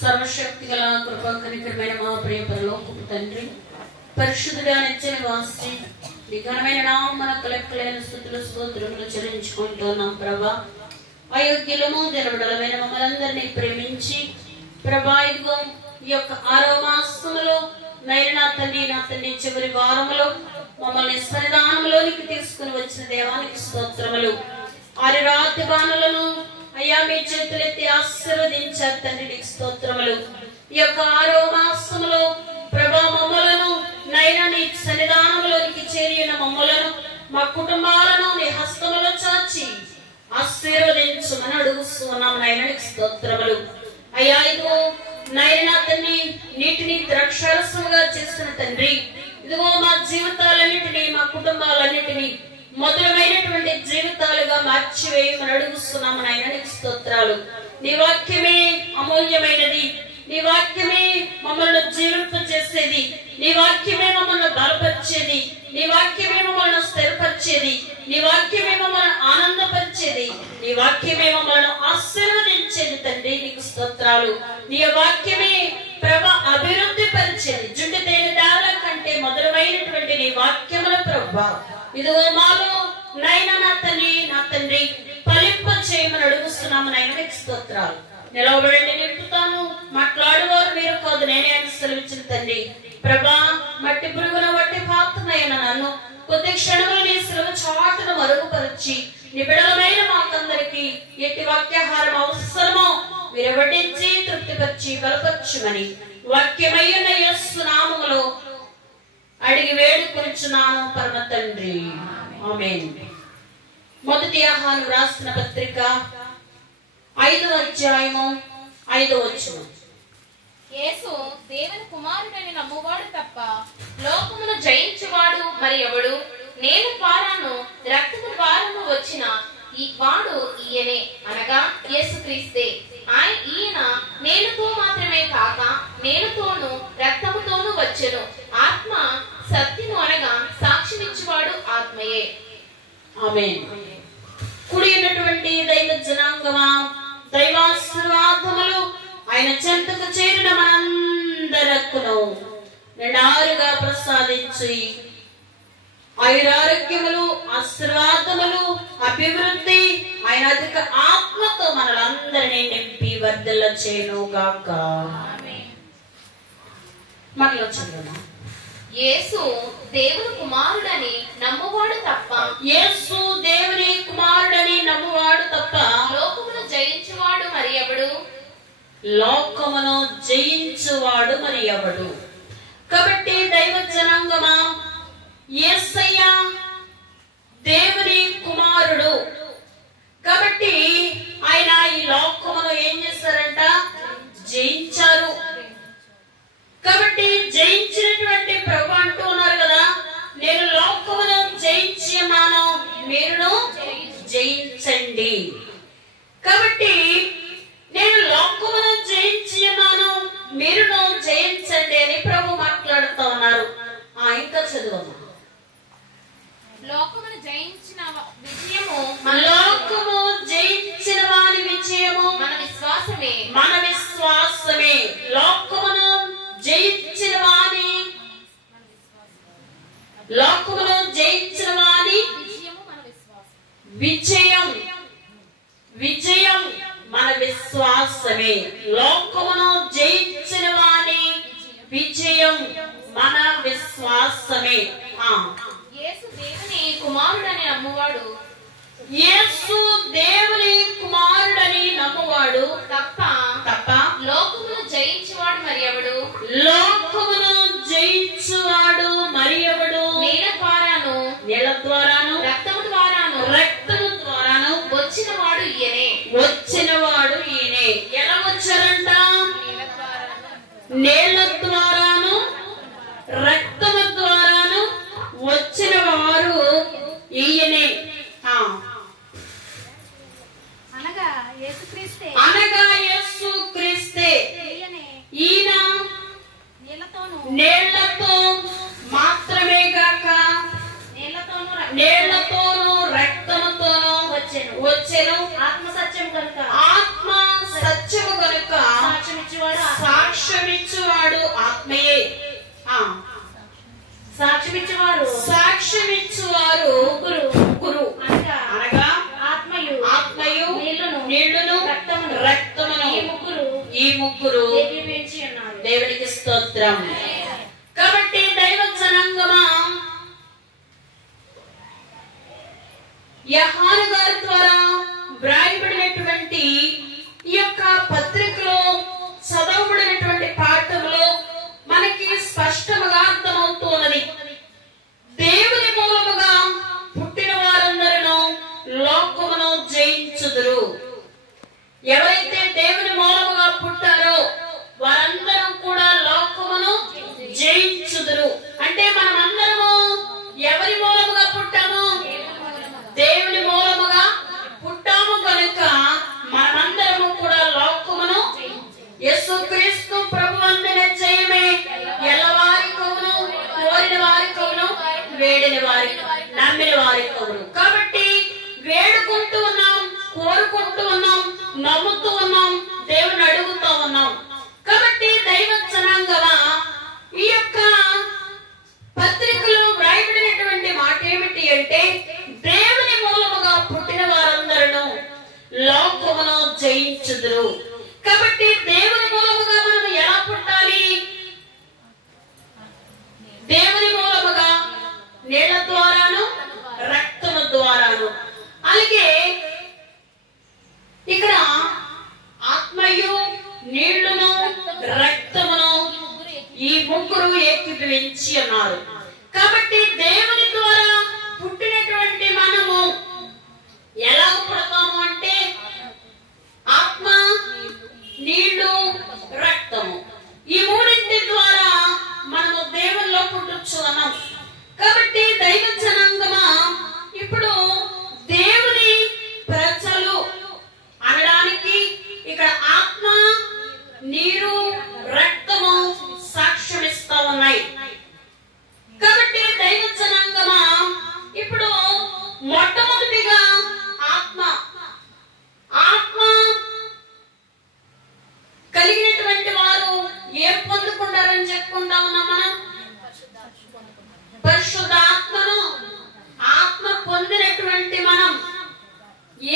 సర్వశక్తిగల కృపా కనికరమైన మా ప్రియ పరలోకపు తండ్రి, పరిశుద్ధుడా నిత్య నివాసి, నీ ఘనమైన నామమునకు లెక్కలేని స్తుతులు స్తోత్రములు చెల్లించుకుంటున్నాం ప్రభా. అయోగ్యులము దినబడలమైన మమ్మల్ందరినీ ప్రేమించి ప్రభా, ఇదిగో ఈ యొక్క 6వ మాసములో నా తండ్రి చివరి వారములో మమ్మల్ని సన్నిధానంలోనికి తీసుకుని వచ్చిన దేవానికి స్తోత్రములు. 6 రాతి బాణలను అయ్యా మీ చేతులెత్తి ఆశీర్వదించారు తండ్రి, నీకు స్తోత్రములు. ఈ యొక్క 6వ మాసములో ప్రభా మమ్మలను నైనా నీ సన్నిధానంలోనికి చేరిన మమ్మలను మా కుటుంబాలను నీ హస్తములో చాచి ఆశీర్వదించమని అడుగుస్తున్నాం నైనా, నీకు స్తోత్రములు. అయ్యా ఇదిగో నైనా తండ్రి నీటిని ద్రాక్షారసముగా చేసిన తండ్రి, ఇదిగో మా జీవితాలన్నిటినీ మా కుటుంబాలన్నిటినీ మధురమైనటువంటి జీవితాలుగా మార్చివేయమని అడుగుస్తున్నాము నాయన, నీకు స్తోత్రాలు. నీ వాక్యమే అమూల్యమైనది, నీ వాక్యమే మమ్మల్ని జీవింప చేసేది, నీ వాక్యమే మమ్మల్ని బలపరిచేది, నీ వాక్యమే మమ్మల్ని స్థిరపరిచేది, నీ వాక్యమే మమ్మల్ని ఆనందపరిచేది, నీ వాక్యమే మమ్మల్ని ఆశీర్వదించేది తండ్రి, నీకు స్తోత్రాలు. నీ వాక్యమే ప్రభ అభివృద్ధి పరిచేది, జుంటి తేనె దాల కంటే మధురమైనటువంటి నీ వాక్యముల ప్రభా ఇదిగో మాలో నైనా నా తండ్రి ఫలింప చేయమని అడుగుస్తున్నాము నాయన, నీకు స్తోత్రాలు. నిలవబడండి, నింపుతాను, మాట్లాడువారు మీరు కాదు నేనే అని సెలవిచ్చిన తండ్రి ప్రభా. మట్టి పురుగున వట్టి పాత్రనైనా నన్ను కొద్ది క్షణములు నీ శ్రమ చాటును మరుగుపరిచి నిబిడలమైన మాకందరికి ఎట్టి వాక్యాహారం అవసరమో మీరు వడ్డించి తృప్తిపరిచి బలపరచుమని వాక్యమయ్యున్న యేసు నామములో అడిగి వేడుకొనుచున్నాను పరమ తండ్రి, ఆమేన్. మొదటి యోహాను రాసిన పత్రిక 5వ అధ్యాయము 5వ వచనం. యేసు దేవుని కుమారుడని నమ్మువాడు తప్ప లోకమును జయించువాడు మరి ఎవడు? నేను ద్వారాను రక్తము ద్వారాను వచ్చిన వాడు ఈయనే, అనగా యేసుక్రీస్తే. ఈయన నేనుతో మాత్రమే కాక నేనుతోను రక్తముతోను వచ్చెను. ఆత్మ సత్యము అనగా సాక్ష్యమిచ్చువాడు ఆత్మయే. ఆమేన్. కుడి ఉన్నటువంటి దైవ జనాంగమా, దైవాశీర్వాదములు ఆయన చెంతకు చేరిన మనందరకును నిండారుగా ప్రసాదించి ఆయురారోగ్యములు, ఆశీర్వాదములు, అభివృద్ధి ఆయన అధిక ఆత్మతో మనలందరినీ నింపి వర్ధిల్ల చేయును గాక. మనలో చదువుదాం. యేసు దేవుని కుమారుడని నమ్మువాడు తప్ప, యేసు దేవుని కుమారుడని నమ్మువాడు తప్ప లోకమును జయించువాడు మరి ఎవడు? లోకమును జయించువాడు మరి ఎవడు? కాబట్టి దైవ జనాంగమా, యేసయ్య దేవుని కుమారుడు కాబట్టి ఆయన ఈ లోకమును ఏం చేశారంట? జయించారు. కాబట్టి జయించినటువంటి ప్రభు అంటూ ఉన్నారు కదా, నేను లోకమును జయించున్నాను, మీరును జయించండి. కాబట్టి నేను లోకమును జయించున్నాను, మీరును జయించండి అని ప్రభు మాట్లాడుతూ ఉన్నారు. ఇంకా చదువు. లోకమును జయించిన విజయము, లోకము జయించిన వారి విజయము మన విశ్వాసమే, మన విశ్వాసమే. లోకమును జయించిన వారి, లోకమును జయించిన వారి విజయము మన విశ్వాసం. విజయం మన విశ్వాసమే. లోకమును జయించిన వారి విజయం మన విశ్వాసమే. యేసు దేవుని కుమారుడని నమ్మువాడు, యేసు దేవుని కుమారుడని నమ్మువాడు తప్ప లోకమును జయించువాడు మరి ఎవడు? లోకమును జయించువాడు మరి ఎవడు? నీళ్ళ ద్వారాను రక్తము ద్వారాను వచ్చినవాడు ఈయనే. ఎలా వచ్చారంట? నీళ్ళ ద్వారాను రక్తము ద్వారాను వచ్చిన వారు ఈయనే. అనగా యేసుక్రీస్తే ఈయన నీళ్లతో మాత్రమే గాక నీళ్లతోను రక్తముతోను వచ్చెను. ఆత్మ సత్యము కనుక ఈ ముగ్గురు దేవునికి స్తోత్రం. కాబట్టి దైవ జనాంగమా, యోహాను గారి ద్వారా వ్రాయబడినటువంటి ఈ యొక్క పత్రికలో చదవబడినటువంటి పాఠంలో మనకి స్పష్టంగా అర్థమవుతున్నది. దేవుని మూలముగా పుట్టిన వారందరూ లోకమును జయించుదురు. ఎవరైతే దేవుని మూలముగా పుట్టారో వారందరూ కూడా లోకమును జయించుదురు. అంటే మనమందరము ఎవరి మూలముగా పుట్టాము? దేవుని మూలముగా పుట్టాము కనుక మనమందరము కూడా లోకమును యేసుక్రీస్తు ప్రభు అందిన జయమే ఎల్లవారి కవును, కోరిన వారి కవును, వేడిన వారి, నమ్మిన వారి కవును. కాబట్టి వేడుకుంటూ ఉన్నాం, కోరుకుంటూ ఉన్నాం, నమ్ముతూ ఉన్నాం, దేవుని అడుగుతూ ఉన్నాం. కాబట్టి దైవ జనాంగమా, ఈ యొక్క పత్రికలో వ్రాయబడినటువంటి మాట ఏమిటి అంటే, దేవుని మూలముగా పుట్టిన వారందరూ లోకమును జయించుదురు. కాబట్టి దేవుని మూలముగా మనం ఎలా పుట్టాలి? దేవుని మూలముగా నీళ్ల ద్వారాను, రక్తము ద్వారాను. అలాగే ఇక్కడ ఆత్మయు, నీళ్లును, రక్తమును ఈ ముగ్గురు ఏకీభవించి ఉన్నారు. కాబట్టి దేవుని ద్వారా పుట్టినటువంటి మనము ఎలా పుడతాము అంటే, ఆత్మ, నీళ్లు, రక్తము, ఈ మూడింటి ద్వారా మనము దేవునిలో పుట్టొచ్చు అన్నాం. కాబట్టి దైవ జనాంగమా, ఇప్పుడు దేవుని ప్రజలు అనడానికి ఇక్కడ ఆత్మ, నీరు, రక్తము సాక్ష్యమిస్తా ఉన్నాయి. కాబట్టి దైవ జనాంగమా, ఇప్పుడు మొట్టమొదటిగా ఆత్మ కలిగినటువంటి వారు ఏం పొందుకుంటారని చెప్పుకుంటా ఉన్నాం మనం? పరిశుద్ధాత్మను. ఆత్మ పొందినటువంటి మనం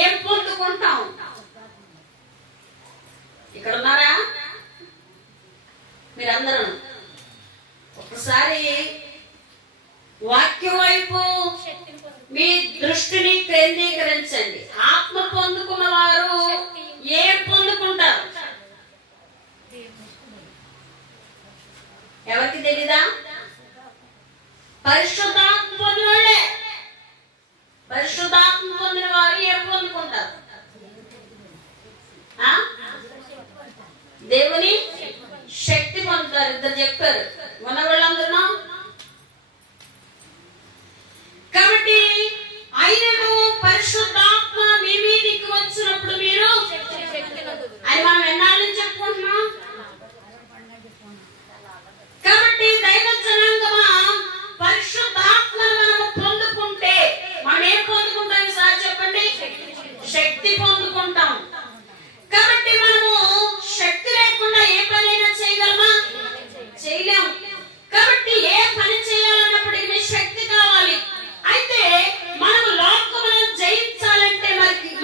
ఏం పొందుకుంటాం? ఇక్కడ ఉన్నారా మీరందరూ? ఒకసారి వాక్యం వైపు మీ దృష్టిని కేంద్రీకరించండి. ఆత్మ పొందుకున్న వారు ఏం పొందుకుంటారు? ఎవరికి తెలీదా? పరిశుద్ధాత్మ పొందిన వాళ్ళే. పరిశుద్ధాత్మ పొందిన వారు ఏం పొందుకుంటారు? దేవుని శక్తి పొందుతారు. ఇద్దరు చెప్పారు, ఉన్న వాళ్ళందరూ. కాబట్టి ఆయనను పరిశుద్ధాత్మ మీ మీదికి వచ్చినప్పుడు మీరు అది మనం ఎన్నాళ్ళ నుంచి చెప్పుకుంటున్నాం. కాబట్టి దైవ జనాంగమా, పరిశుద్ధాత్మను మనము పొందుకుంటే మనం ఏం పొందుకుంటాం సార్ చెప్పండి? శక్తి పొందుకుంటాం. కాబట్టి మనము శక్తి లేకుండా ఏ పనైనా చేయగలమా? చేయలేము. కాబట్టి ఏ పని చేయాలన్నప్పటికీ శక్తి కావాలి. అయితే మనం లోకమును జయించాలంటే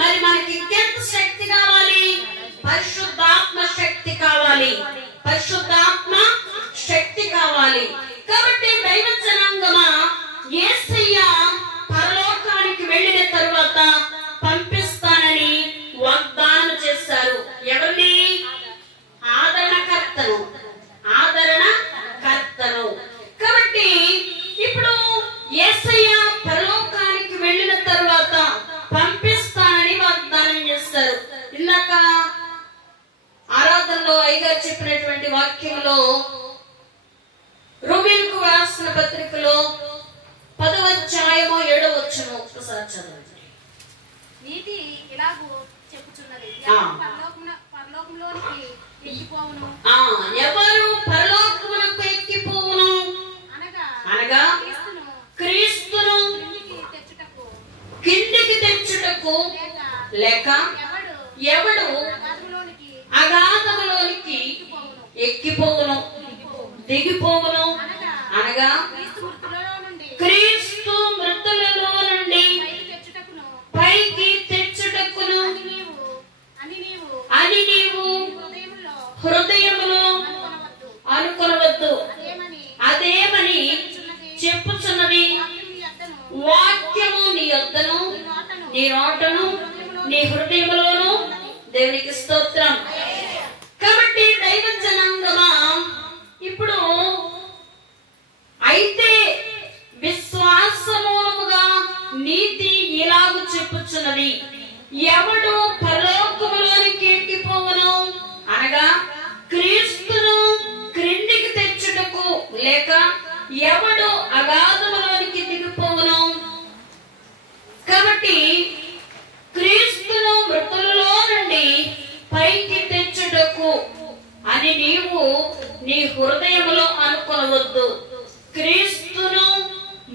మరి మనకి ఇంకెంత శక్తి కావాలి? పరిశుద్ధాత్మ శక్తి కావాలి. పరిశుద్ధాత్మ శక్తి కావాలి. కాబట్టి దైవ జనాంగమా, యేసయ్య పరలోకానికి వెళ్ళిన తరువాత పంపిస్తానని వాగ్దానం చేశారు. ఎవరిని? ఆదరణకర్తను. ఆదరణకర్తను. కాబట్టి ఇప్పుడు యేసయ్య పరలోకానికి వెళ్ళిన తరువాత పంపిస్తానని వాగ్దానం చేస్తారు. ఇందాక ఆరాధనలో అయ్యగారు చెప్పినటువంటి వాక్యంలో రోమీయులకు రాసిన పత్రికలో 10వ అధ్యాయము 7వ వచనం ఒకసారి చదవండి. నీతి ఇలాగూ చెప్పుచున్నది, పరలోకములోనికి ఎక్కిపోవును. ఎవరు పరలోకమునకు ఎక్కిపోవును అనగా క్రీస్తును కిందికి తెచ్చుటకు లేక ఎవడు అగాధములోనికి ఎక్కిపోవును, దిగిపోవును అనగా క్రీస్తు మృతులలో నుండి పైకి తెచ్చుటకును అని నీవు అని నీవు నీ హృదయములో అనుకొనవద్దు. క్రీస్తును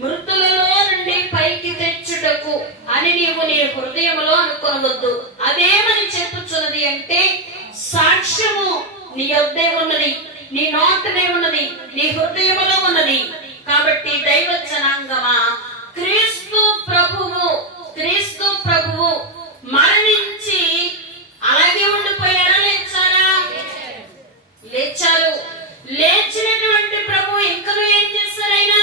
మృతులలో నుండి పైకి తెచ్చుటకు అని నీవు నీ హృదయములో అనుకొనవద్దు. అదేమని చెప్పుచున్నది అంటే, సాక్ష్యము నీ యొద్దే ఉన్నది, నీ నోటనే ఉన్నది, నీ హృదయములో ఉన్నది. కాబట్టి దైవ జనాంగమా, క్రీస్తు ప్రభువు మరణించి అలాగే ఉండిపోయారా? లేచారా? లేచారు. లేచినటువంటి ప్రభు ఇంకనూ ఏం చేశారు? ఆయన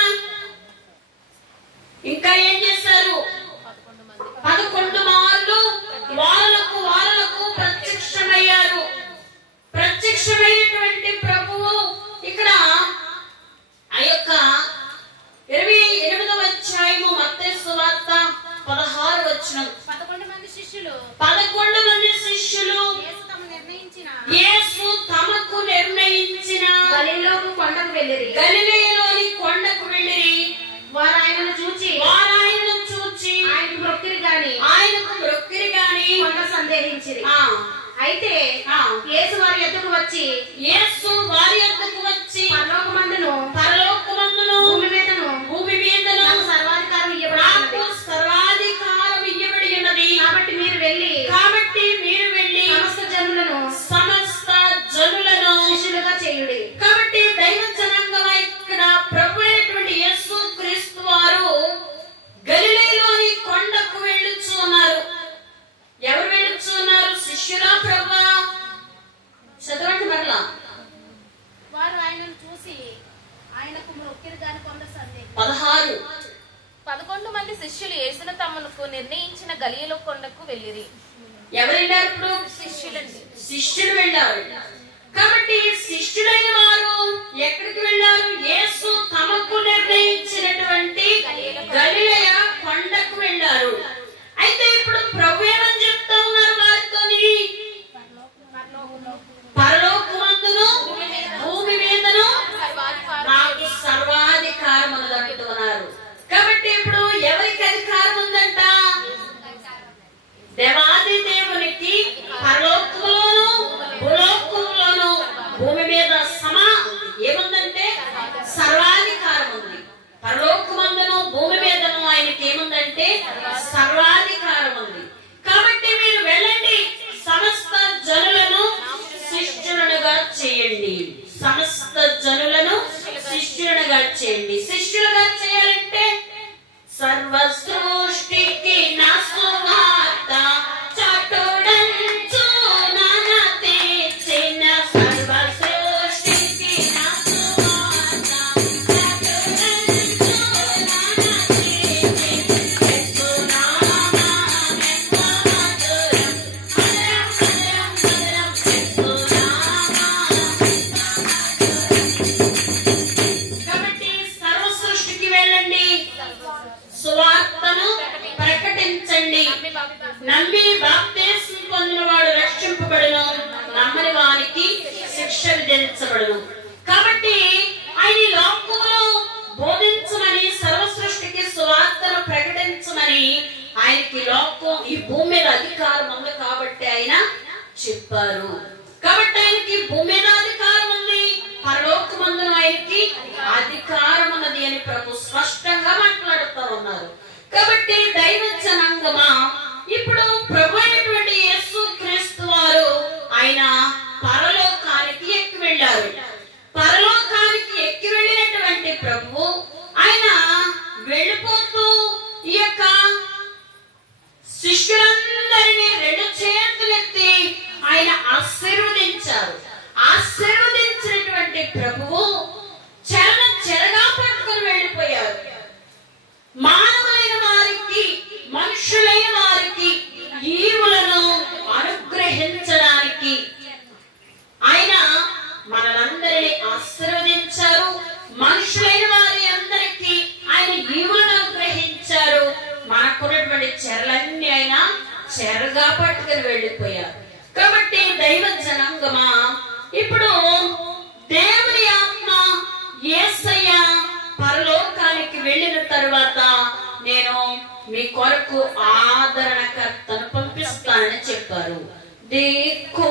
ఇంకా ఏం చేశారు? 11 మార్లు వాళ్ళకు ప్రత్యక్షమయ్యారు. ప్రత్యక్షమైనటువంటి ప్రభువు ఇక్కడ ఆ యొక్క 28వ అధ్యాయము మత్తయి సువార్త 16వ వచనం, 11 మంది శిష్యులు యేసు తమకు నిర్ణయించిన గలిలయలోని కొండకు వెళ్ళిరి. వారు ఆయనను చూచి ఆయనకు మొక్కిరి గాని కొండ సందేహించిరి. అయితే యేసు వారి యొద్దకు వచ్చి పరలోకమందును భూమి మీదను సర్వాధికారం ఇయ్యబడి ఉన్నది. కాబట్టి మీరు వెళ్ళి సమస్త జనులను శిష్యులుగా చేయుడి. కాబట్టి దైవ జనాంగమా, ఇక్కడ ప్రభు అయినటువంటి యేసు క్రీస్తు వారు గలిలయలోని కొండకు వెళ్ళుచు ఉన్నారు. ఎవరు వెళ్ళుచు ఉన్నారు? శిష్యులా ప్రభువా? చదవండి మరలా. వారు ఆయనను చూసి ఆయనకు మొక్కిరి గాని కొండ సందేహించిరి. 16 11 మంది శిష్యులు యేసును తమకు నిర్ణయించిన గలిలయ కొండకు వెళ్ళిరి. ఎవరు వెళ్ళారు? ఇప్పుడు శిష్యులు వెళ్ళారు. కాబట్టి శిష్యులైన వారు ఎక్కడికి వెళ్ళారు? యేసు తమకు నిర్ణయించినటువంటి గలిలయ కొండకు వెళ్ళారు. అయితే ఇప్పుడు ప్రభు ఏమని చెప్తా ఉన్నారు వారితోని? పరలోకమందును భూమి మీదను నాకు సర్వాధికారం ఉన్నదంటున్నారు. కాబట్టి ఇప్పుడు ఎవరికి అధికారం ఉందంట? దేవాది దేవునికి పరలోకంలోను భూలోకంలోను భూమి మీద ఏముందంటే సర్వాధికారం ఉంది. పరలోకమందును భూమి మీదను ఆయనకి ఏముందంటే సర్వాధికారం ఉంది. కాబట్టి మీరు వెళ్ళండి, సమస్త జనులను శిష్యులుగా చేయండి. సమస్త జనులను శిష్యులుగా చేయండి. శిష్యులుగా చేయాలంటే సర్వ సృష్టికి నా సువార్త చాటుడంచు నానా తెచ్చిన సర్వ సృష్టికి నా సువార్త చాటుడంచు నానా తెచ్చిన యేసునామా మెత్తమధురం మధురం యేసునామా. కాబట్టి సర్వ సృష్టికి వెళ్ళండి, సువార్తను ప్రకటించండి. నమ్మి బాప్తిస్మం పొందినవాడు రక్షింపబడును, నమ్మని వారికి శిక్ష విధించబడును. కాబట్టి ఆయన లోకంలో బోధించమని, సర్వ సృష్టికి సువార్తను ప్రకటించమని ఆయనకి లోకం ఈ భూమి మీద అధికారం ఉంది కాబట్టి ఆయన చెప్పారు. కాబట్టి ఆయనకి భూమి మీద అధికారం ఉంది, పరలోకమందున ఆయనకి అధికారం ఉన్నది అని ప్రభు స్పష్టంగా మాట్లాడుతూ ఉన్నారు. కాబట్టి దైవ జనాంగమా, ఇప్పుడు ప్రభు అయినటువంటి యేసు క్రీస్తు వారు ఆయన పరలోకానికి ఎక్కి వెళ్ళారు. పరలోకానికి ఎక్కి వెళ్ళినటువంటి ప్రభు ఆయన వెళ్ళిపోతూ ఈ యొక్క శిష్యులందరినీ 2 చేతులెత్తి ఆయన ఆశీర్వదించారు. ఆశీర్వదించినటువంటి ప్రభువు చెరగా పట్టుకుని వెళ్ళిపోయారు. మానవులైన వారికి, మనుషులైన వారికి ఈవులను అనుగ్రహించడానికి ఆయన మనలందరినీ ఆశీర్వదించారు. మనుషులైన వారి అందరికీ ఆయన ఈవులను అనుగ్రహించారు. మనకున్నటువంటి చెరలన్నీ ఆయన చెరగా పట్టుకుని వెళ్ళిపోయారు. కాబట్టి దైవ జనాంగమా, ఇప్పుడు దేవుని ఆత్మ యేసయ్య పరలోకానికి వెళ్ళిన తరువాత నేను మీ కొరకు ఆదరణకర్తను పంపిస్తానని చెప్పారు. దిక్కులేనట్లు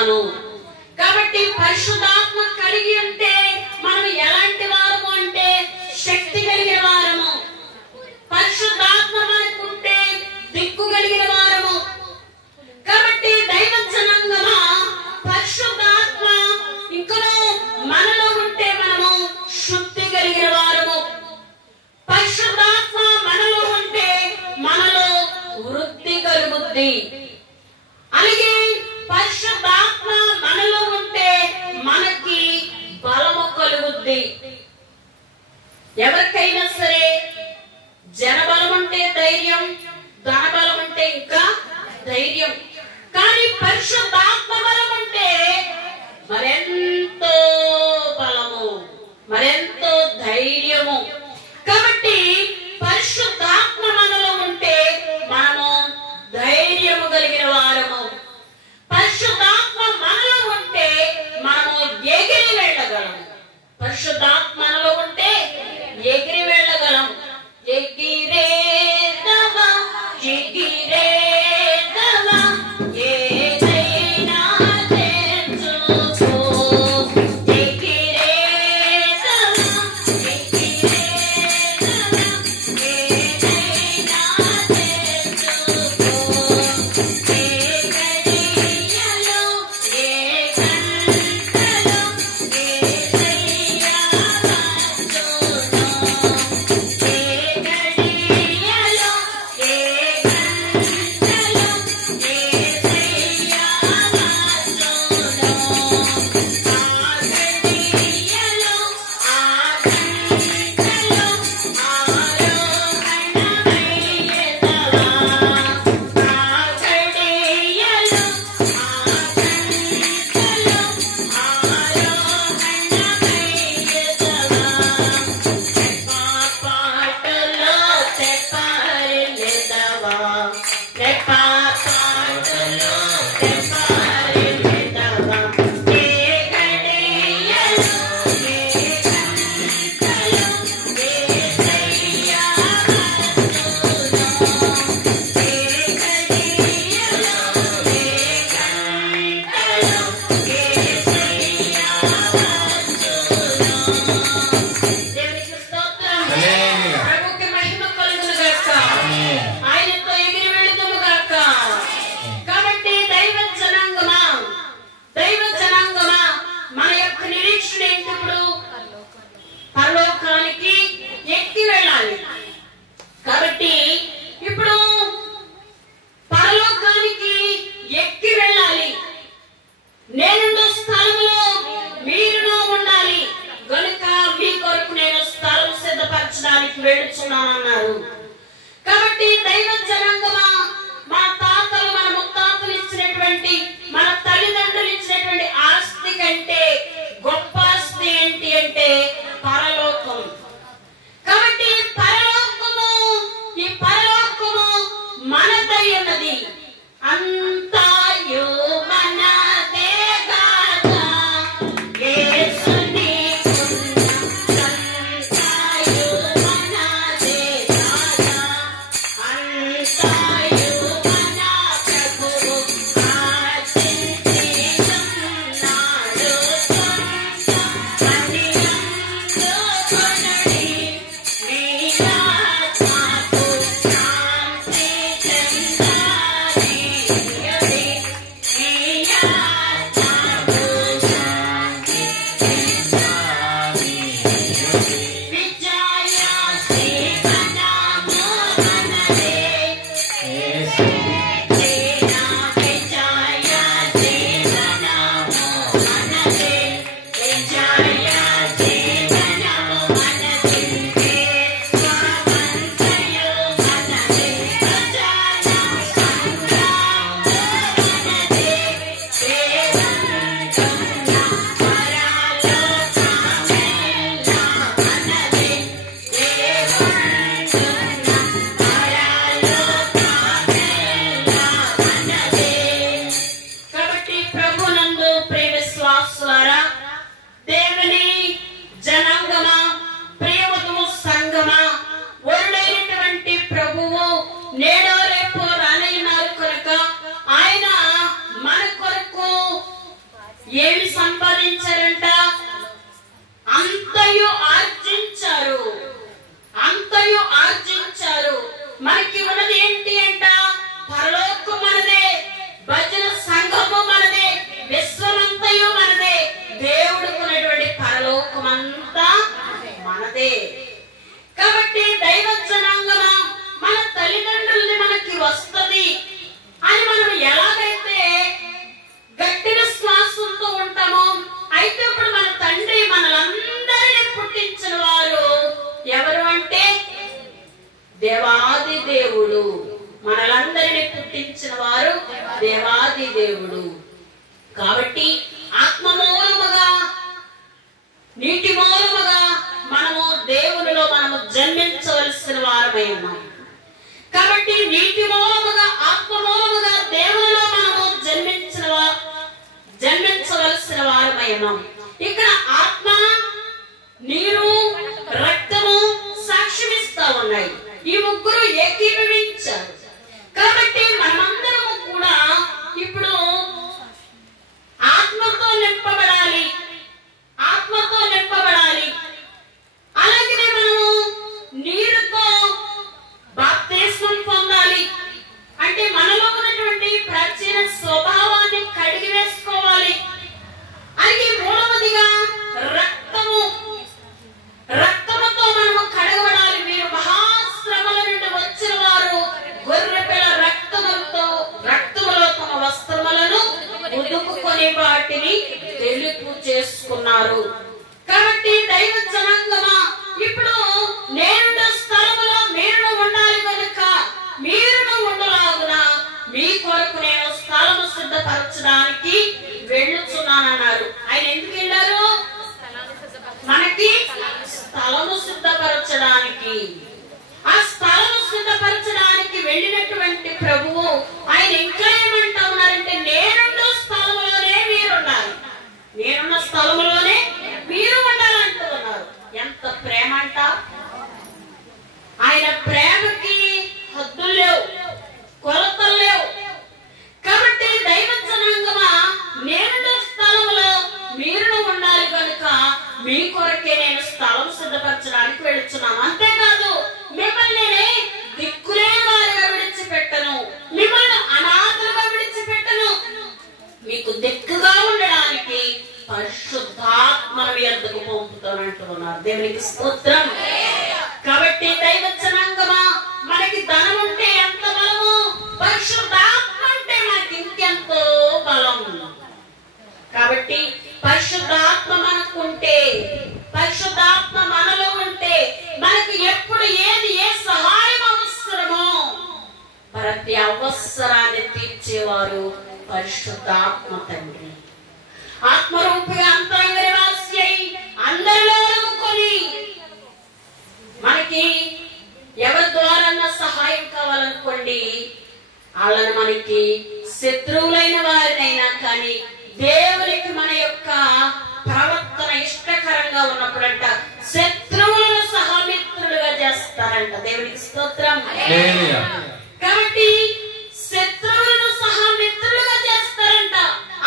చేస్తాను. కాబట్టి పరిశుద్ధాత్మ కలిగి ఉంటే మనం ఎలాంటి వారము అంటే శక్తి కలిగిన వారము. పరిశుద్ధాత్మ మనకుంటే దిక్కు కలిగిన వారము. కాబట్టి దైవ జనాంగమా పరిశుద్ధాత్మ ఇంకనూ మనలో ఉంటే మనము శుద్ధి కలిగిన వారము. పరిశుద్ధాత్మ మనలో ఉంటే మనలో వృద్ధి కలుగుద్ది. అలాగే పరిశుద్ధాత్మ మనలో ఉంటే మనకి బలము కలుగుద్ది. ఎవరికైనా సరే జనబలం అంటే ధైర్యం, ధనబలం అంటే ఇంకా ధైర్యం. కానీ పరిశుద్ధాత్మ బలం అంటే మరెంతో బలము, మరెంతో ధైర్యము. కాబట్టి పరిశుద్ధాత్మ మనలో ఉంటే మనము ధైర్యము కలిగిన వారము. పరిశుద్ధాత్మ మనలో ఉంటే మనము ఎగిరి వెళ్ళగలము. పరిశుద్ధాత్మ మనలో ఉంటే ఎగిరి వెళ్ళగలం. ఎగిరేదవా ఎగిరేదవా ఏదైనా తెచ్చుకో. ఎగిరేదవా ఎగిరేదవా ఏదైనా తెచ్చుకో. ఏ గడియలో ఏ గంటలో ఏదైనా వచ్చును. ఏ గడియలో ఏ గంటలో ఏదైనా వచ్చును. ఆ గడియలో ఆ గంటలో ఆరోహణమయ్యేదవా. ఆ గడియలో ఆ గంటలో ఆరోహణమయ్యేదవా. పాటలో తెపారిల్లెదవా. పాటలో తెపారిల్లెదవా. ఏ గడియలో ఏ గంటలో ఏదైనా వచ్చును. ఏ గడియలో ఏ గంటలో ఏదైనా వచ్చును. దేవునికి స్తోత్రం. ప్రభువుకి మహిమ కలుగును గాక. ఆయనతో ఎగిరి వెళుదుము గాక. కాబట్టి దైవ జనాంగమా, దైవ జనాంగమా మన యొక్క నిరీక్షణ ఏంటి? ఇప్పుడు పరలోకానికి ఎక్కి వెళ్ళాలి. కాబట్టి ఇప్పుడు పరలోకానికి ఎక్కి వెళ్ళాలి. నేనుండే స్థలంలో మీరును ఉండాలి గనుక మీ కొరకు నేను స్థలం సిద్ధపరచడానికి వెళుచున్నానన్నారు. కాబట్టి దైవ జనాంగమా మన తాతలు మన ముత్తాతలు ఇచ్చినటువంటి మన తల్లిదండ్రులు ఇచ్చినటువంటి ఆస్తి కంటే గొప్ప ఆస్తి ఏంటి అంటే పరలోకం. కాబట్టి పరలోకము, ఈ పరలోకము మనదై ఉన్నది. అంతాయు మనదే గాక యేసుని అంతాయు మనదే గాక. అంతాయు మన ప్రభువు ఆశించుచున్నాడు. మనిషందు కొనడి మీ ఆత్మకు శాంతి చెందాలి. మీ ఆత్మకు శాంతి చెందాలి. విజయ శ్రీమనామో మనదే. సేనా విజయ శ్రీమనామో మనదే. విజయ శ్రీమనామో మనదే. స్వామంతయు మనదే. ప్రజాన సంగ్రామ మనదే. దేవంతున్న పరలోకమెల్ల మనదే. దేవంతున్న పరలోకమెల్ల మనదే. కాబట్టి ప్రభునందు ప్రియ విశ్వాసులారా, దేవుని జనాంగమా, ప్రియవధువు సంగమా, వరుడైనటువంటి ప్రభువు నేడో రేపు రానయ్యున్నారు కనుక ఆయన మన కొరకు దేవాది దేవుడు. మనలందరినీ పుట్టించిన వారు దేవాది దేవుడు. కాబట్టి ఆత్మ మూలముగా నీటి మూలముగా మనము దేవునిలో మనము జన్మించవలసిన వారమై ఉన్నాం. కాబట్టి నీటి మూలముగా ఆత్మ మూలముగా దేవునిలో మనము జన్మించవలసిన వారమై ఉన్నాం. ఇక్కడ ఆత్మ, నీరు, రక్తము సాక్ష్యమిస్తా ఉన్నాయి. ఈ ముగ్గురు ఏకీభవించారు. కాబట్టి మనమందరము కూడా ఇప్పుడు ఆత్మతో నింపబడాలి, ఆత్మతో నింపబడాలి. అలాగే మనము నీరుతో బాప్తిస్మం పొందాలి. అంటే మనలో ఉన్నటువంటి ప్రాచీన స్వభావాన్ని కడిగి వేసుకోవాలి. అలాగే మూడవదిగా రక్తముతో మనము కడగబడాలి. మీరు మహాశ్రమల నుండి వచ్చిన వారు గొర్రెపిల్ల రక్తములో తమ వస్త్రములను ఉదుకుకొని వాటిని తెలుపు చేసుకున్నారు. కాబట్టి దైవ జనాంగమా, ఇప్పుడు నేనున్న స్థలములో మీరును ఉండాలి కనుక మీరును ఉండలాగున మీ కొరకు నేను స్థలము సిద్ధపరచడానికి వెళ్ళుచున్నానన్నారు. ఆయన ఎందుకు వెళ్ళారు? మనకి స్థలము సిద్ధపరచడానికి. ఆ స్థలము సిద్ధపరచడానికి వెళ్ళినటువంటి ప్రభువు ఆయన ఇంకా ఏమంటా ఉన్నారంటే, నేనున్న స్థలములోనే మీరు ఉండాలి, నేనున్న స్థలములోనే మీరు ఉండాలంటూ ఉన్నారు. ఎంత ప్రేమ అంట! ఆయన ప్రేమకి హద్దులు లేవు, కొలతలు లేవు. కాబట్టి దైవ జనాంగమా, నేనున్న స్థలములో మీరు ఉండాలి కనుక మీ కొరకే నేను స్థలం సిద్ధపరచడానికి వెళుతున్నాను. అంతేకాదు, మిమ్మల్ని దిక్కులేని వారిగా విడిచిపెట్టను, మిమ్మల్ని అనాథలుగా విడిచిపెట్టను. మీకు దిక్కుగా ఉండడానికి పరిశుద్ధాత్మను ఎద్దకు పంపుతానంటున్నారు. దేవునికి స్తోత్రం. కాబట్టి దైవ జనాంగమా, మనకి ధనం ఉంటే ఎంత బలము, పరిశుద్ధాత్మ అంటే మనకి ఇంకెంతో బలం. కాబట్టి పరిశుద్ధాత్మ మనకుంటే, పరిశుద్ధాత్మ మనలో ఉంటే మనకి ఎప్పుడు ఏది ఏ సహాయం అవసరమో ప్రతి అవసరాన్ని తీర్చేవారు పరిశుద్ధాత్మ తండ్రి. ఆత్మరూపిగా అంతరంగ నివాసి అయి అందరిలో నమ్ముకొని మనకి ఎవరి ద్వారా సహాయం కావాలనుకోండి, వాళ్ళని మనకి శత్రువులైన వారినైనా కానీ దేవునికి మన యొక్క ప్రవర్తన ఇష్టకరంగా ఉన్నప్పుడంట శత్రువులను సహా మిత్రులుగా చేస్తారంట. దేవునికి స్తోత్రం. కాబట్టి శత్రువులను సహా మిత్రులుగా చేస్తారంట.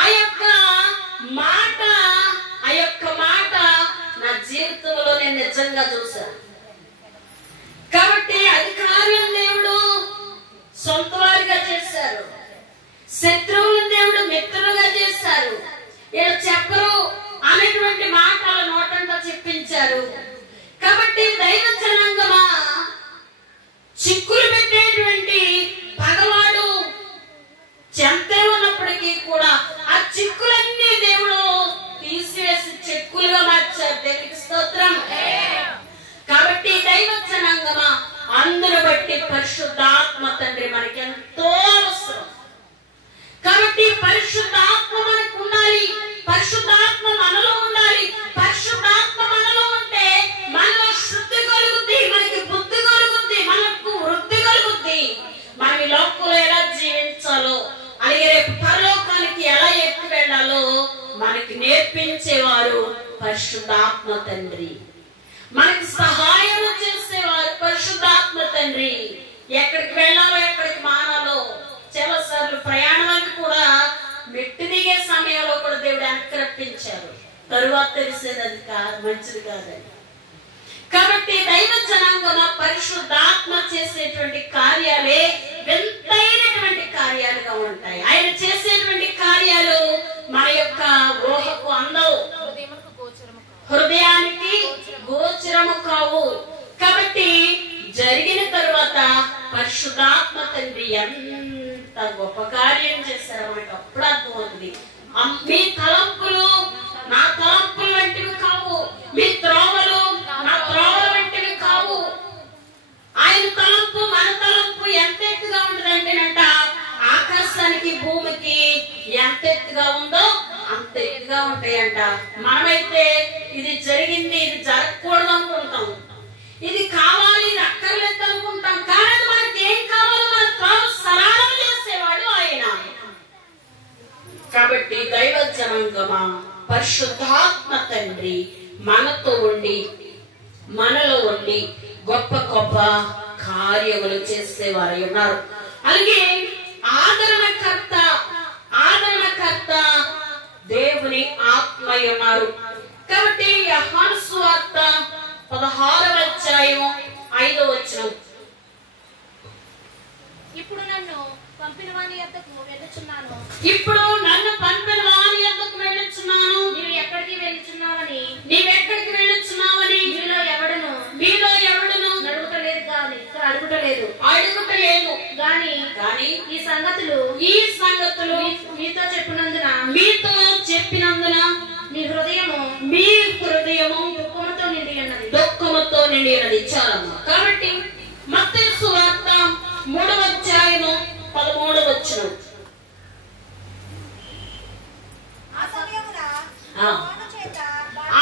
ఆ యొక్క మాట నా జీవితంలో నేను నిజంగా చూశాను. కాబట్టి అధికారులను దేవుడు సొంత వారిగా చేశారు, శత్రువులను దేవుడు మిత్రులుగా చేశారు. వీళ్ళు చెప్పరు అనేటువంటి మాటల నోటంతా చెప్పించారు. కాబట్టి దైవ జనాంగమా, చిక్కులు పెట్టేటువంటి పగవాడు చెంతే ఉన్నప్పటికీ కూడా ఆ చిక్కులన్నీ దేవుడు తీసివేసి చెక్కులుగా మార్చారు. దేవునికి స్తోత్రం. కాబట్టి దైవ జనాంగమా, అందును బట్టి పరిశుద్ధాత్మ తండ్రి మనకి ఎంతో అవసరం. కాబట్టి పరిశుద్ధాత్మ మనకు ఉండాలి, పరిశుద్ధాత్మ మనలో ఉండాలి. పరిశుద్ధాత్మ మనలో ఉంటే మనలో శుద్ధి కలుగుద్ది, మనకి బుద్ధి కలుగుద్ది, మనకు వృద్ధి కలుగుద్ది. మనం ఈ లోకంలో ఎలా జీవించాలో, అలాగే రేపు పరలోకానికి ఎలా ఎక్కి వెళ్ళాలో మనకి నేర్పించేవారు పరిశుద్ధాత్మ తండ్రి. మనకి సహాయం చేసేవారు పరిశుద్ధాత్మ తండ్రి. ఎక్కడికి వెళ్ళాలో, ఎక్కడికి మానాలో, చాలా సార్లు ప్రయాణానికి కూడా మెట్టు దిగే సమయంలో కూడా దేవుడు అనుగ్రహించారు. తరువాత తెలిసేది అది మంచిది కాదని. కాబట్టి దైవ జనాంగమ పరిశుద్ధాత్మ చేసేటువంటి కార్యాలే వింతైనటువంటి కార్యాలుగా ఉంటాయి. ఆయన చేసేటువంటి కార్యాలు మన యొక్క ఊహకు అందవు, హృదయానికి గోచరము కావు. కాబట్టి జరిగిన తరువాత పరిశుద్ధాత్మ తండ్రి ఎంత గొప్ప కార్యం చేశారో మనకు అప్పుడు అర్థమవుతుంది. మీ తలంపులు నా తలంపులు వంటివి కావు, మీ త్రోవలు నా త్రోవల వంటివి కావు. ఆయన తలంపులు ఇదిగా ఉంటాయంట. మనమైతే ఇది జరిగింది, ఇది జరగకూడదు అనుకుంటాం, ఇది కావాలి, ఇది అక్కర్లేదు అనుకుంటాం. కానీ అది మనకి ఏం కావాలో మన తాను సరళం చేసేవాడు ఆయన. కాబట్టి దైవ జనాంగమా, పరిశుద్ధాత్మ తండ్రి మనతో ఉండి, మనలో ఉండి గొప్ప గొప్ప కార్యములు చేసేవారు ఉన్నారు. అలాగే ఆదరణకర్త దేవుని ఆత్మ ఉన్నారు. కాబట్టి యోహాను సువార్త 16వ అధ్యాయం 5వ వచనం. ఇప్పుడు నన్ను పంపిన వాని యొద్దకు వెళ్ళుచున్నాను. నీవు ఎక్కడికి వెళ్ళుచున్నావని మీలో ఎవడును అడుగుటలేదు గాని ఈ సంగతులు మీతో చెప్పినందున మీ హృదయము దుఃఖముతో నిండి ఉన్నది. చాలమ్మా. కాబట్టి మత్తయి సువార్త 3వ అధ్యాయం 13వ వచనం.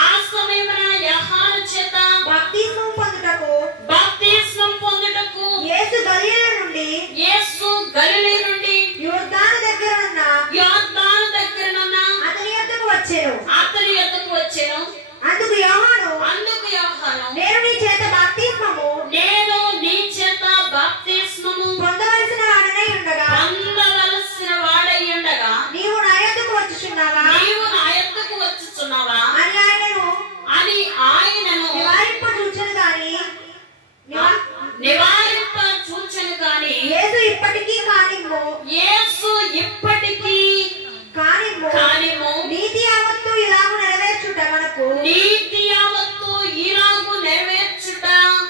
ఆ సమయమున యోహాను చేత బాప్తిస్మం పొందుటకు యేసు గలిలయ నుండి యోర్దాను దగ్గరనున్న అతని యొద్దకు వచ్చెను. అందుకు యోహాను నేను నీ చేత బాప్తిస్మము పొందవలసిన వాడై ఉండగా నీవు నా యొద్దకు వచ్చుచున్నావా అని ఆయనను నివారింప చూచెను గాని యేసు ఇప్పటికీ కానిమ్ము నీతి యావత్తు ఇలాగు నెరవేర్చుట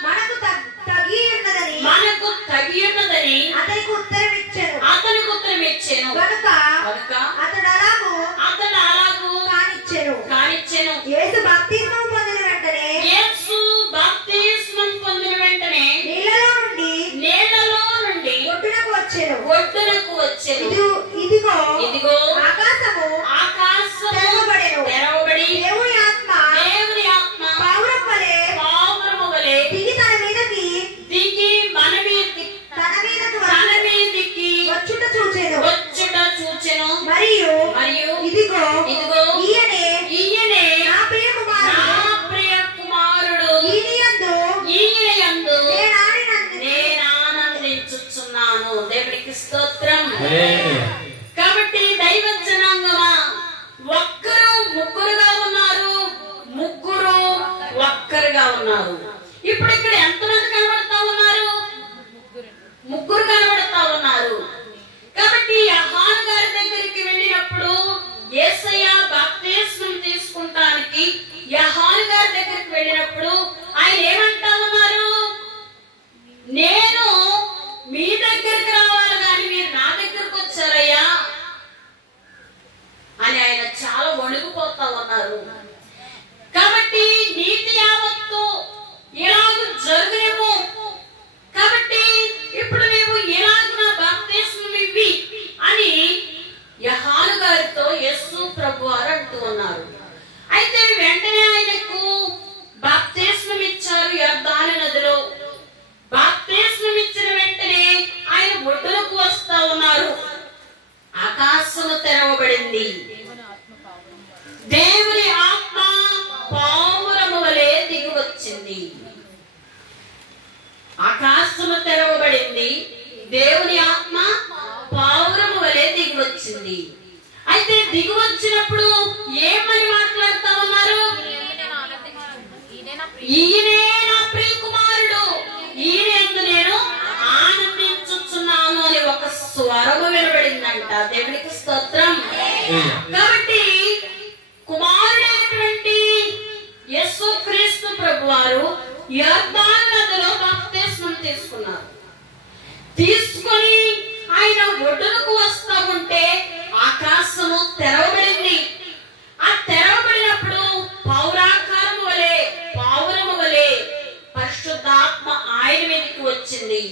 మనకు తగి ఉన్నదని అతనికి ఉత్తరమిచ్చెను. కనుక అతడు అలాగు కానిచ్చెను. యేసు బాప్తిస్మం పొందిన వెంటనే నీళ్లలో నుండి ఒడ్డునకు వచ్చెను. ఇదిగో ఆకాశము తెరవబడి దేవుని ఆత్మ పావురము వలె దిగి తన మీదకి వచ్చుట చూచెను. మరియు ఇదిగో ఈయనే నా ప్రియ కుమారుడు ఈయనయందు నేను ఆనందించుచున్నాను. దేవునికి స్తోత్రం. కాబట్టి దైవ జనాంగమా, ముగ్గురుగా ఉన్నారు, ఒక్కరుగా ఉన్నారు. ఇప్పుడు ఇక్కడ ఎంతమంది కనబడతా ఉన్నారు? ముగ్గురు కనబడతా ఉన్నారు. కాబట్టి యోహాను గారి దగ్గరికి వెళ్ళినప్పుడు యేసయ్య బాప్తిస్మం తీసుకుంటానికి యోహాను గారి దగ్గరికి వెళ్ళినప్పుడు ఆయన ఏమంటా ఉన్నారు? నేను మీ దగ్గరికి రావాలి కానీ మీరు నా దగ్గరకు వచ్చారయ్యా అని ఆయన చాలా వణికిపోతా ఉన్నారు. కాబట్టి నీతి యావత్తు ఇలాగ జరుగునేమో. కాబట్టి ఇప్పుడు నీవు ఇలాగ నా బాప్తిస్మం ఇవ్వి అని యోహాను గారితో యేసు ప్రభువారు అంటూ ఉన్నారు. అయితే వెంటనే ఆయనకు బాప్తిస్మం ఇచ్చారు యోర్దాను నదిలో. బాప్తిస్మం ఇచ్చిన వెంటనే ఆయన ఒడ్డునకు వస్తా ఉన్నారు. ఆకాశము తెరవబడింది. దేవుని ఆత్మ పావురము వలె దిగి వచ్చింది. ఆకాశము తెరవబడింది. దేవుని ఆత్మ పావురము వలె దిగి వచ్చింది. అయితే దిగి వచ్చినప్పుడు ఏమని మాట్లాడుతా ఉన్నారు? ఈయనే నా ప్రియ కుమారుడు, ఈయనందు నేను ఆనందించుచున్నాను అని ఒక స్వరము వినబడిందంట. దేవునికి స్తోత్రం. కాబట్టి కుమారుడైనటువంటి యేసుక్రీస్తు ప్రభువారు యోర్దాను నదిలో బాప్తిస్మం తీసుకున్నారు. తీసుకొని ఆయన ఒడ్డునకు వస్తా ఉంటే ఆకాశము తెరవబడింది. ఆ తెరవబడినప్పుడు పావురము వలె పరిశుద్ధాత్మ ఆయన మీదకి వచ్చింది.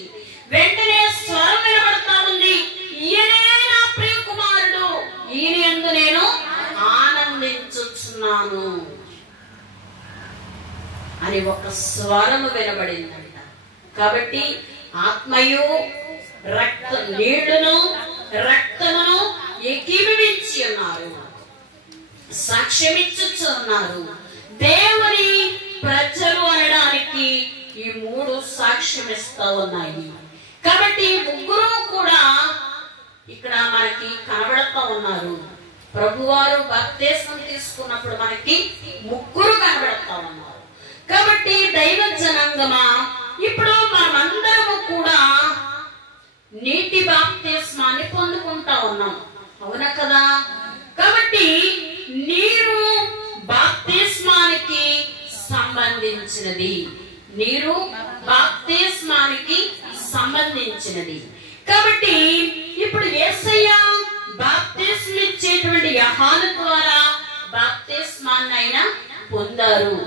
వెంటనే స్వరం వినబడతా ఉంది, ఈయనే నా ప్రియ కుమారుడు, ఈయన యందు నేను ఆనందించుచున్నాను. అని ఒక స్వరము వినబడిందంట. కాబట్టి ఆత్మయు నీళ్లును రక్తమును ఏకీభవించి ఉన్నారు, సాక్ష్యమిచ్చుచున్నారు. దేవుని ప్రజలు అనడానికి ఈ మూడు సాక్ష్యమిస్తా ఉన్నాయి. కాబట్టి ముగ్గురు కూడా ఇక్కడ మనకి కనబడతా ఉన్నారు. ప్రభువారు బాప్తిస్మం తీసుకున్నప్పుడు మనకి ముగ్గురు కనబడతా ఉన్నారు. కాబట్టి దైవ జనాంగమా, ఇప్పుడు మనమందరము కూడా నీటి బాప్తిస్మాన్ని పొందుకుంటా ఉన్నాం, అవునా కదా? కాబట్టి నీరు బాప్తిస్మానికి సంబంధించినది, నీరు బాప్తిస్మానికి సంబంధించినది. కాబట్టి ఇప్పుడు యేసయ్య బాప్తిస్మం ఇచ్చేటువంటి యోహాను ద్వారా బాప్తిస్మాన్ని ఆయన పొందారు.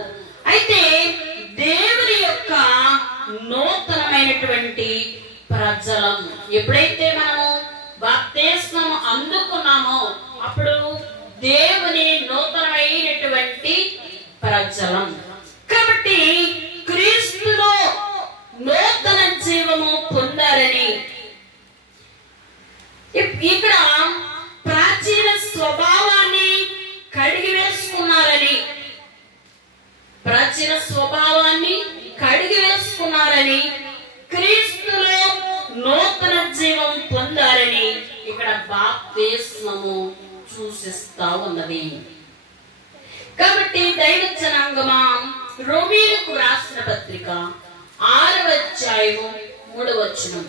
అయితే దేవుని యొక్క నూతనమైనటువంటి ప్రజలం ఎప్పుడైతే మనము బాప్తిస్మం అందుకున్నామో అప్పుడు దేవుని నూతనమైనటువంటి ప్రజలం. కాబట్టి క్రీస్తులో నూతన జీవము పొందారని, ఇక్కడ ప్రాచీన స్వభావాన్ని కడిగి వేసుకున్నారని, ప్రాచీన స్వభావాన్ని కడిగి వేసుకున్నారని, క్రీస్తులో నూతన జీవం పొందారని ఇక్కడ బాప్తిస్మము సూచిస్తా ఉన్నది. కాబట్టి దైవ జనాంగమా, రోమీయులకు రాసిన పత్రిక 6వ అధ్యాయము 3వ వచనం.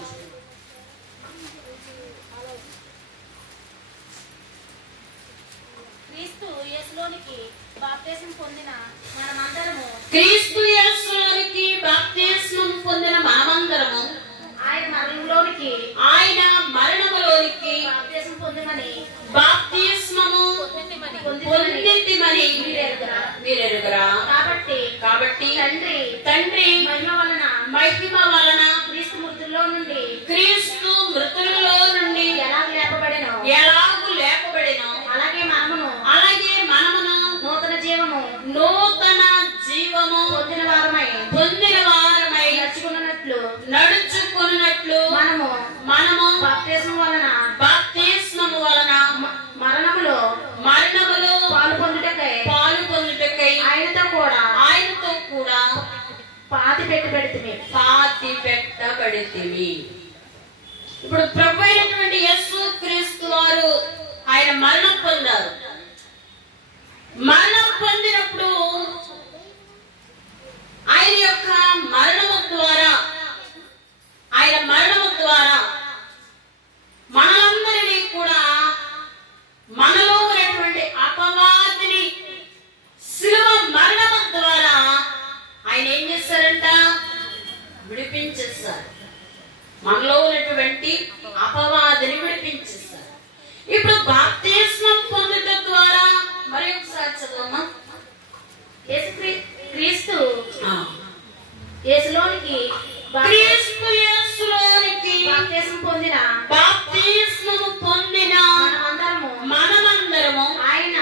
క్రీస్తు యేసులోనికి బాప్తిస్మం పొందిన మనమందరము, క్రీస్తు యేసులోనికి బాప్తిస్మం పొందిన మనమందరము ఆయన మరణంలోనికి బాప్తిస్మం పొందిమని బాప్తిస్మము పొందితిమని మీరెరుగరా? కాబట్టి తండ్రి మహిమ వలన క్రీస్తు మృతులలో నుండి ఎలాగు లేపబడినో అలాగే మనమును నూతన జీవము పొందిన వారమై నడుచుకున్నట్లు మనము బాప్తిస్మము వలన మరణములో పాలు పొందుటకై ఆయనతో కూడా పాతి పెట్టబడితిమి. ఇప్పుడు ప్రభు అయినటువంటి యేసు క్రీస్తు వారు ఆయన మరణం పొందారు. మరణం పొందినప్పుడు ఆయన యొక్క మరణము ద్వారా మనందరినీ కూడా, మనలో ఉన్నటువంటి అపవాదిని శిలువ మరణము ద్వారా ఆయన ఏం చేశారంట? విడిపించేస్తారు. మనలో ఉన్నటువంటి అపవాదిని విడిపించేస్తారు. ఇప్పుడు బాప్తిస్మం పొందడం ద్వారా మరి ఒకసారి చదవమ్మా. క్రీస్తు యేసులోనికి బాప్తిస్మం పొందిన మనమందరము ఆయన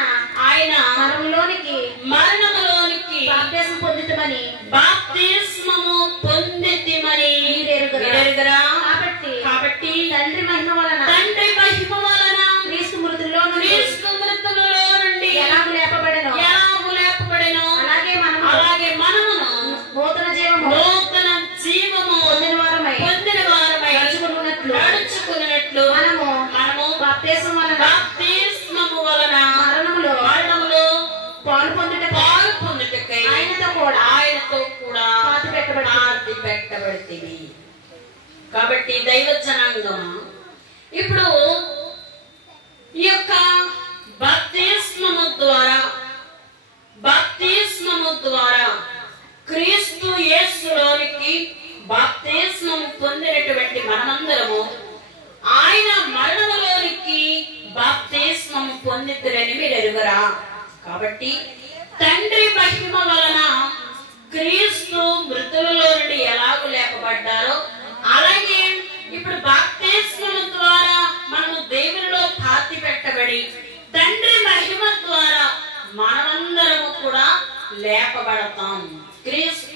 మరణంలోనికి బాప్తిస్మం పొందితిమని మీరెరుగరా? కాబట్టి తండ్రి మహిమ వలన క్రీస్తు మృతులలో నుండి ఎలాగు లేపబడెనో అలాగే మనమును నూతన జీవము పొందిన వారమై నడుచుకున్నట్లు మనము బాప్తిస్మము వలన మరణములో పాలు పొందుటకై ఆయనతో కూడా పాతి పెట్టబడితిమి. కాబట్టి దైవ జనాంగమా, ఇప్పుడు ఈ యొక్క బాప్తిస్మము ద్వారా క్రీస్తు యేసులోనికి బాప్తిస్మము పొందినటువంటి మనమందరము ఆయన మరణములోనికి బాప్తిస్మము పొందితురని మీరు ఎరుగరా? కాబట్టి తండ్రి మహిమ వలన క్రీస్తు మృతులలో నుండి ఎలాగూ లేపబడ్డారో అలాగే ఇప్పుడు బాప్తిస్మము ద్వారా మనము దేవునిలో పాతి పెట్టబడి తండ్రి మహిమ ద్వారా మనమందరము కూడా లేపబడతాం. క్రీస్తు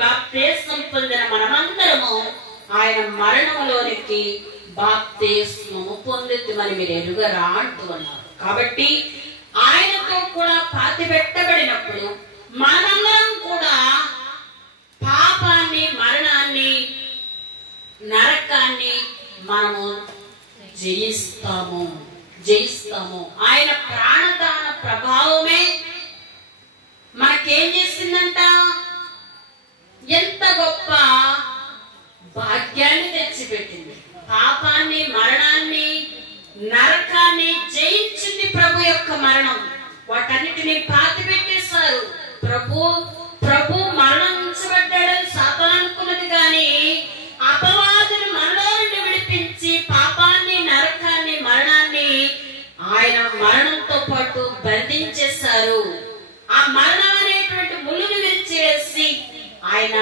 బాప్తిస్మం పొందిన మనమందరము ఆయన మరణంలోనికి బాప్తిస్మము పొందుతామని మీరు ఎరుగరా అంటున్నారు. కాబట్టి ఆయనతో కూడా పాతి పెట్టబడినప్పుడు మనమందరం కూడా పాపాన్ని, మరణాన్ని, నరకాన్ని మనము జయిస్తాము. ఆయన ప్రాణదాన ప్రభావమే మనకేం చేసిందంట? ఎంత గొప్ప భాగ్యాన్ని తెచ్చిపెట్టింది. పాపాన్ని, మరణాన్ని, నరకాన్ని జయించింది ప్రభు యొక్క మరణం. వాటన్నిటిని పాతి పెట్టేశారు. ప్రభు మరణించబడ్డాడని సాతాను అనుకున్నది, కానీ అపవాదిని మనలో నుండి విడిపించి పాపాన్ని, నరకాన్ని, మరణాన్ని ఆయన మరణంతో పాటు బంధించేశారు. ఆ మరణం అనేటువంటి ముళ్ళును విరిచేసి ఆయన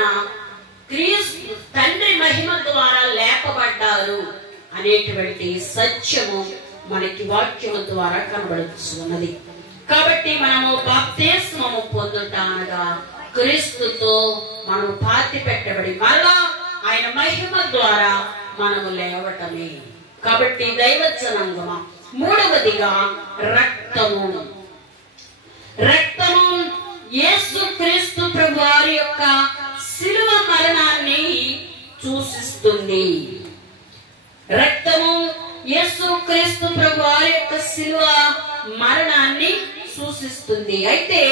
క్రీస్తు తండ్రి మహిమ ద్వారా లేపబడ్డారు అనేటువంటి సత్యము మనకి వాక్యము ద్వారా కనబడుతున్నది. కాబట్టి మనము బాప్తిస్మము పొందుట అనగా క్రీస్తుతో మనము పాతి పెట్టబడి మరలా ఆయన మహిమ ద్వారా మనము లేవటమే. కాబట్టి దైవజనాంగమ మూడవదిగా రక్తము యేసు క్రీస్తు ప్రభు వారి యొక్క శిలువ మరణాన్ని సూచిస్తుంది. రక్తము యేసు క్రీస్తు ప్రభు వారి యొక్క శిలువ మరణాన్ని సూచిస్తుంది. అయితే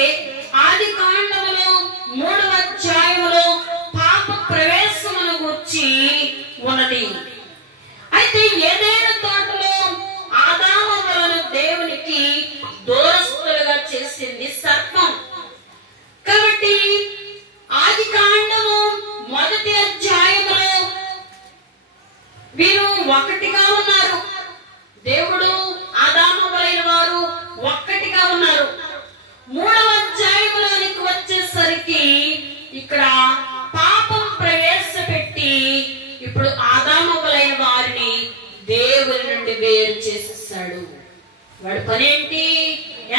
ఆది కాండములో 3వ అధ్యాయములో పాప ప్రవేశమును గురించి ఉన్నది. అయితే ఏదైనా తోటలో ఆదాములను దేవునికి దూరస్తులుగా చేసింది సర్పం. కాబట్టి ఆది కాండము 1వ అధ్యాయములో వీరు ఒకటిగా ఉన్నారు. దేవుడు ఆదాములైన వారు ఒక్కటిగా ఉన్నారు. 3వ అధ్యాయంలోనికి వచ్చేసరికి ఇక్కడ పాపం ప్రవేశపెట్టి ఇప్పుడు ఆదాములైన వారిని దేవుని నుండి వేరు చేసేసాడు. వాడి పనేంటి?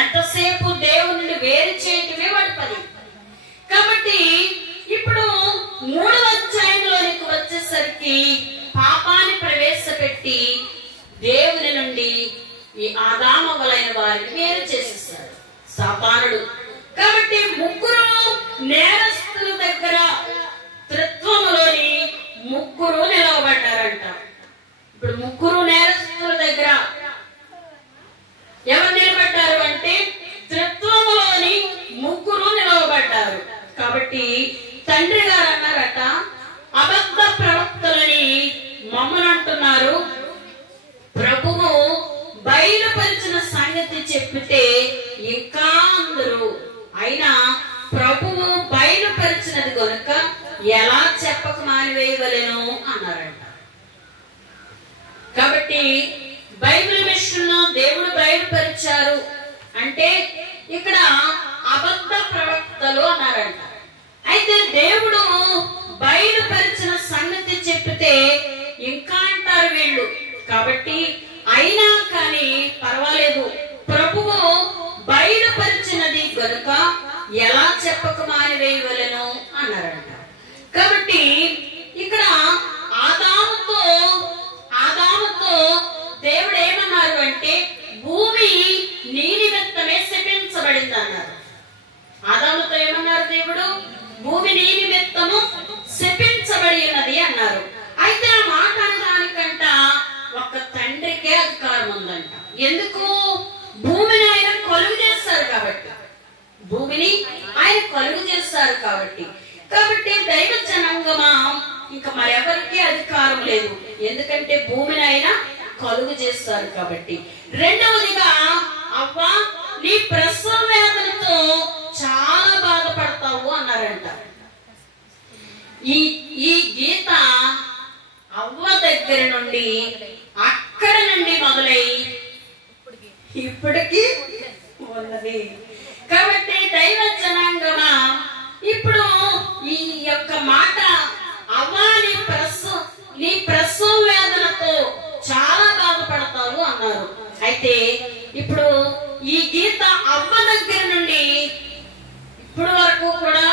ఎంతసేపు దేవుని నుండి వేరు చేయటమే వాడి పని. కాబట్టి ఇప్పుడు 3వ అధ్యాయంలోనికి వచ్చేసరికి పాపాన్ని ప్రవేశపెట్టి దేవుని నుండి ఈ ఆదాములైన వారిని వేరు చేసేసాడు సాతానుడు. కాబట్టి ముగ్గురు నేరస్తుల దగ్గర త్రిత్వములోని ముగ్గురు నిలవబడ్డారంట. ఇప్పుడు ముగ్గురు నేరస్తుల దగ్గర ఎవరు నిలబడ్డారు అంటే త్రిత్వములోని ముగ్గురు నిలవబడ్డారు. కాబట్టి తండ్రి గారు అన్నారట, అబద్ధ ప్రవక్తలని మమ్మల్ని అంటున్నారు, ప్రభువు బయలుపరిచిన సంగతి చెప్పితే ఇంకా అందరూ, అయినా ప్రభువు బయలుపరిచినది కనుక ఎలా చెప్పక మానివేయవలెను అన్నారంట. కాబట్టి బైబిల్ విషయంలో దేవుడు బయలుపరిచిన అంటే ఇక్కడ అబద్ధ ప్రవక్తలు అన్నారంట. అయితే దేవుడు బయలుపరిచిన సంగతి చెప్పితే ఇంకా అంటారు వీళ్ళు. కాబట్టి అయినా కానీ పర్వాలేదు, ప్రభువు బయలుపరిచినది గనుక ఎలా చెప్పక మానివేయవలెను అన్నారంట. కాబట్టి ఇక్కడ ఆదాముతో దేవుడు ఏమన్నారు అంటే భూమి నీ నిమిత్తమే శపించబడింది అన్నారు. ఆదాముతో ఏమన్నారు దేవుడు? భూమి నీ నిమిత్తము శపించబడి ఉన్నది అన్నారు. అయితే ఆ మాట అనడానికంట ఒక తండ్రికే అధికారం ఉందంట. ఎందుకు? భూమిని ఆయన కొలువు చేస్తారు కాబట్టి, భూమిని ఆయన కొలువు చేస్తారు కాబట్టి దైవ జనాంగమా ఇంకా మరెవరికి అధికారం లేదు. ఎందుకంటే భూమిని ఆయన కొలువు చేస్తారు కాబట్టి. రెండవదిగా అవ్వ నీ ప్రసవ వేదనతో చాలా బాధపడతావు అన్నారంట. ఈ గీత అవ్వ దగ్గర నుండి అక్కడ నుండి మొదలై ఇప్పటికి ఉన్నది. కాబట్టి దైవ జనాంగమా ఇప్పుడు ఈ యొక్క మాట అవ్వ నీ ప్రసవ వేదనతో చాలా బాధపడతావు అన్నారు. అయితే ఇప్పుడు ఈ గీత అవ్వ దగ్గర నుండి ఇప్పుడు వరకు కూడా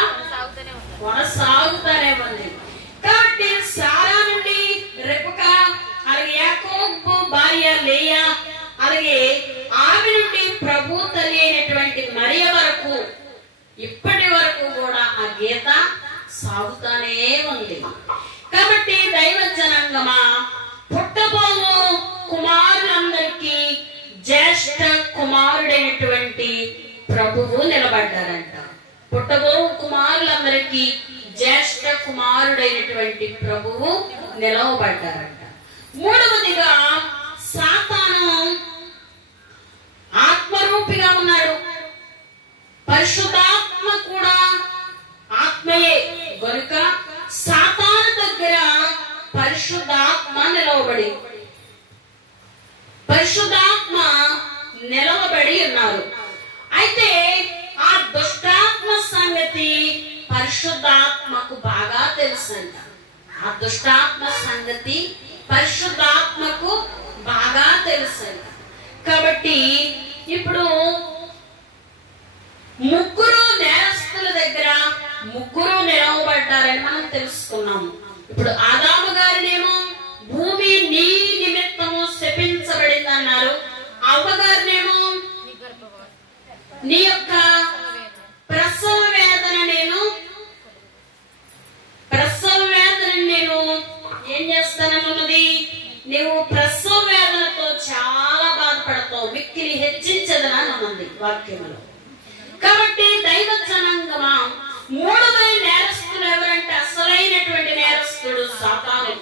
కొనసాగుతానే ఉంది. కాబట్టి సారా నుండి రెబెకా, అలాగే యాకోబు భార్య లేయా, అలాగే ఆమె నుండి ప్రభు తల్లి అయినటువంటి మరియ వరకు ఇప్పటి వరకు కూడా ఆ గీత సాగుతానే ఉంది. కాబట్టి దైవ జనాంగమా పుట్టబోవు కుమారులందరికీ జ్యేష్ఠ కుమారుడైనటువంటి ప్రభువు నిలబడ్డారంట. పుట్టబోవు కుమారులందరికీ జ్యేష్ఠ కుమారుడైనటువంటి ప్రభువు నిలవబడ్డారంట. మూడవదిగా సాతాను ఆత్మరూపిగా ఉన్నాడు. పరిశుద్ధాత్మ కూడా ఆత్మయే గనుక సాతాను దగ్గర పరిశుద్ధాత్మ నిలవబడి ఉన్నారు. అయితే ఆ దుష్టాత్మ సంగతి పరిశుద్ధాత్మకు బాగా తెలుసంట. ఆ దుష్టాత్మ సంగతి పరిశుద్ధాత్మకు బాగా తెలుసంట. కాబట్టి ఇప్పుడు ముగ్గురు నేరస్తుల దగ్గర ముగ్గురు నిలవబడ్డారని మనం తెలుసుకున్నాము. ఇప్పుడు ఆదాము గారినేమో భూమి నీ నిమిత్తము శపించబడింది అన్నారు. అవ్వగారినేమో నీ యొక్క ప్రసవ వేదన నేను ఏం చేస్తానన్నది, నువ్వు ప్రసవ వేదనతో చాలా బాధపడతావు, మిక్కిలి హెచ్చించదని అన్నది వాక్యములో. కాబట్టి దైవ జనాంగమా మూడవ నేరస్తుడు ఎవరంటే అసలైనటువంటి నేరస్తుడు సాతాను.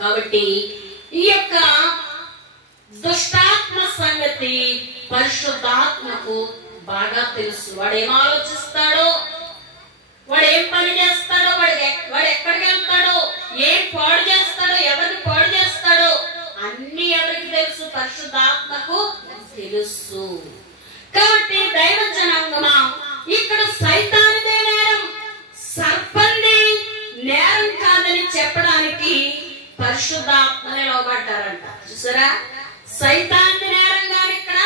కాబట్టి ఈ యొక్క దుష్టాత్మ సంగతి పరిశుద్ధాత్మకు బాగా తెలుసు. వాడు ఏం ఆలోచిస్తాడో, వాడు ఏం పని చేస్తాడో, వాడు ఎక్కడికి వెళ్తాడో, ఏం పాడు చేస్తాడో, ఎవరిని పాడు చేస్తాడో అన్ని ఎవరికి తెలుసు? పరిశుద్ధాత్మకు తెలుసు. కాబట్టి దైవ జనాంగమా ఇక్కడ సైతానిదే నేరం, సర్పంది నేరం కాదని చెప్పడానికి పరిశుద్ధాత్మ నిలవబడ్డారంట. చూసారా, సైతాన్ని నేరం కాదు, ఇక్కడ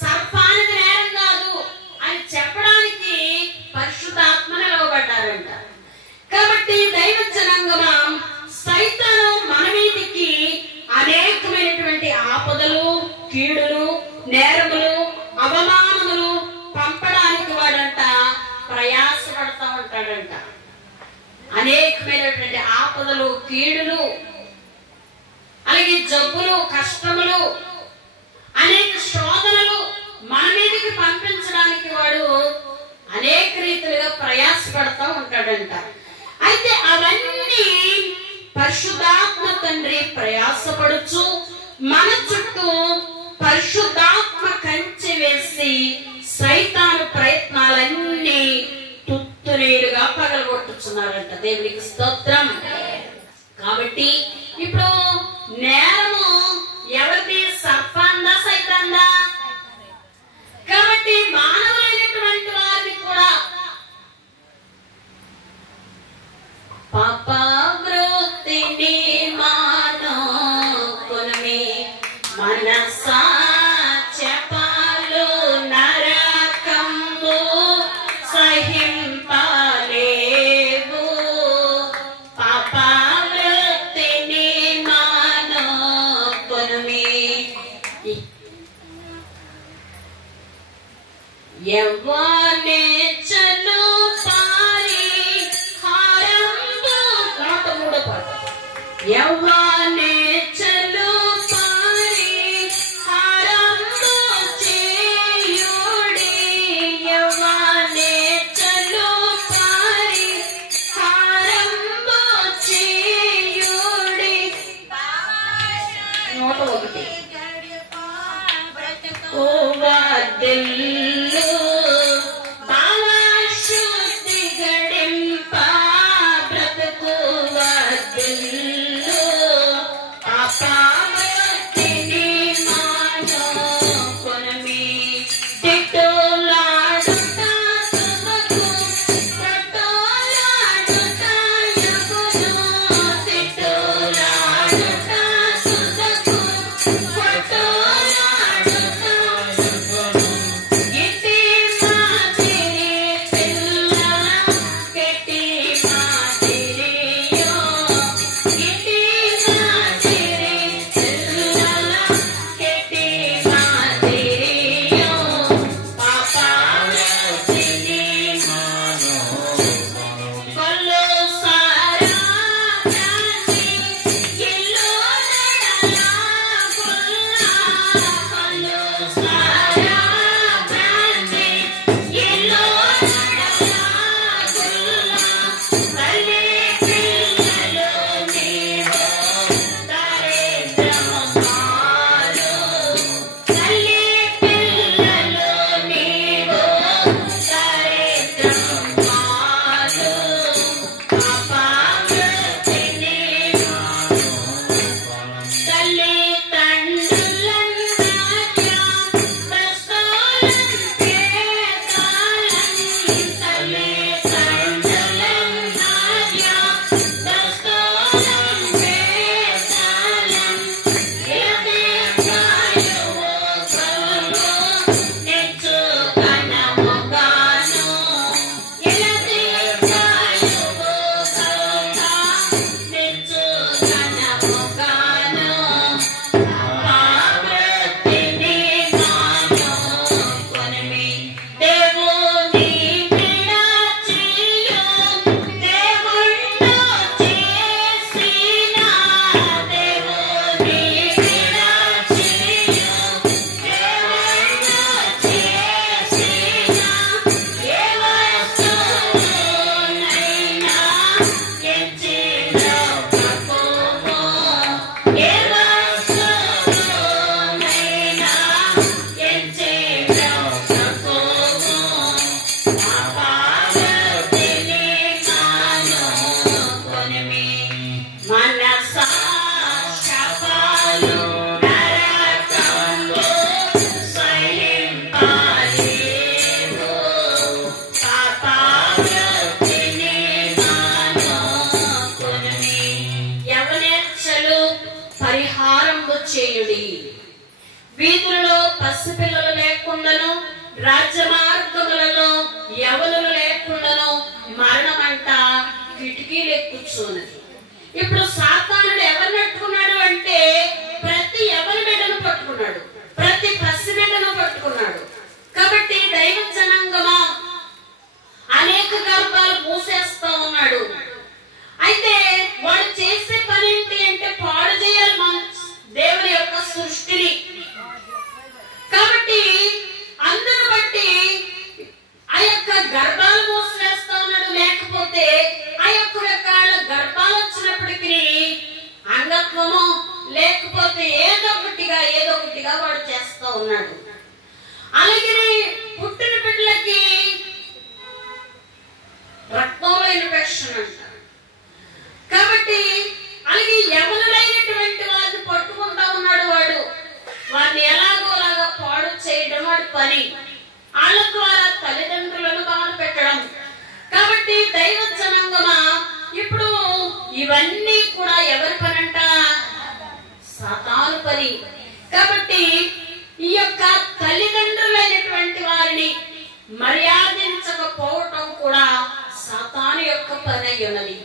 సర్పానికి నేరం కాదు అని చెప్పడానికి పరిశుద్ధాత్మ నిలవబడ్డారంట. కాబట్టి దైవ జనాంగమా సైతాను మన మీదికి అనేకమైనటువంటి ఆపదలు, కీడులు, నేరములు, అవమానములు పంపడానికి వాడంట ప్రయాసపడతా ఉంటాడంట. అనేకమైనటువంటి ఆపదలు, కీడులు, అలాగే జబ్బులు, కష్టములు, అనేక శోధనలు మన మీదకి పంపించడానికి వాడు అనేక రీతిలుగా ప్రయాసపడతా ఉంటాడంట. అయితే అవన్నీ పరిశుద్ధాత్మ తండ్రి ప్రయాసపడుచు మన చుట్టూ పరిశుద్ధాత్మ కంచె వేసి సైతాను ప్రయత్నాలన్నీ తుత్తునీరుగా పగలగొట్టుచున్నారంట. దేవునికి స్తోత్రం. కాబట్టి ఇప్పుడు నేరము ఎవరిది? సర్పందా సైతాందా? యవ్వానే చలు పారి హారంబు నూట మూడో పాట. యవ్వానే చలు పారి హారంబు చేయుడి, యవ్వానే చలు పారి హారంబు చేయుడి. 101 ఓ వాదిల్లు భావశుద్ధి గడింప బ్రతుకు వాదిల్లు అపావర్తిని మానో కొనమి తిట్టులాడుట సుమకు పట్టులాడుట యగును, తిట్టులాడుట సుమకు పట్టులాడుట గిట్టి మాదిరి పిల్ల గిట్టి మాదిరియో, గిట్టి మాదిరి పిల్ల గిట్టి మాదిరియో పాపావతిని కొల్లు సారా ప్రాణి ఇల్లు నడలా గుల్లా, కొల్లు సారా ప్రాణి ఇల్లు నడలా గుల్లా. తల్లి పిల్లలు నీవో దరిద్రము పాలు, తల్లి పిల్లలు నీవో దరిద్రము పాలు అపావృతిని తల్లి తండ్రులను రాజ్యం ప్రస్తులంతే కాలం, తల్లి తండ్రులను రాజ్యం ప్రస్తులంతే కాలం. ఎది కాయువు కలుగు నిచ్చు కనముగాను, ఎది కాయువు కలుగా నిచ్చు కనముగాను అపావృతిని మానో కొనమి. దేవుని విడచియు దేవుణ్ణు చేసిన, దేవుని విడచియు దేవుణ్ణు చేసిన ఏ వస్తువునైనా ఎంచి బ్రతుకుము, ఏ వస్తువునైనా ఎంచి బ్రతుకుము అపావృతిని మానో కొనమి. మనసా శపాలు నరకంబు సహింపలేవు, పాపావృతిని మానో కొనమి. యవనేచ్ఛలు పరిహారంబు చేయుడి, వీధులలో పసిపిల్లలు లేకుండాను రాజ్య మార్గములలో యవనులు లేకుండాను మరణమంట కిటికీలు కూర్చోనది. ఇప్పుడు సాతానుడు ఎవరిని పట్టుకున్నాడు అంటే ప్రతి ఎవరి బిడ్డను పట్టుకున్నాడు, ప్రతి పసి బిడ్డను పట్టుకున్నాడు. కాబట్టి దైవ జనాంగమా అనేక గర్భాలు మూసేస్తా ఉన్నాడు. అయితే వాడు చేసే పని ఏంటి అంటే పాడు చేయాలి మన దేవుని యొక్క సృష్టిని. కాబట్టి అందరూ బట్టి ఆ యొక్క గర్భాలు మూసివేస్తా ఉన్నాడు. లేకపోతే ఆ యొక్క రకాల గర్భాలు వచ్చినప్పటికీ అంగత్వము లేకపోతే ఏదో ఒకటిగా వాడు చేస్తా ఉన్నాడు. అలాగే పుట్టిన బిడ్డలకి రక్తంలో ఇన్ఫెక్షన్ అంటారు. కాబట్టి అలాగే యవనులైనటువంటి వారిని పట్టుకుంటా ఉన్నాడు వాడు. వారిని ఎలాగోలాగా పాడు చేయడం వాడి పని. వాళ్ళ ద్వారా తల్లిదండ్రులను బాధ పెట్టడం. కాబట్టి దైవ జనాంగమా ఇప్పుడు ఇవన్నీ కూడా ఎవరి పనంట? సాతాను పని. కాబట్టి ఈ యొక్క తల్లిదండ్రులైనటువంటి వారిని మర్యాదించకపోవటం కూడా సాతాను యొక్క పని అయి ఉన్నది.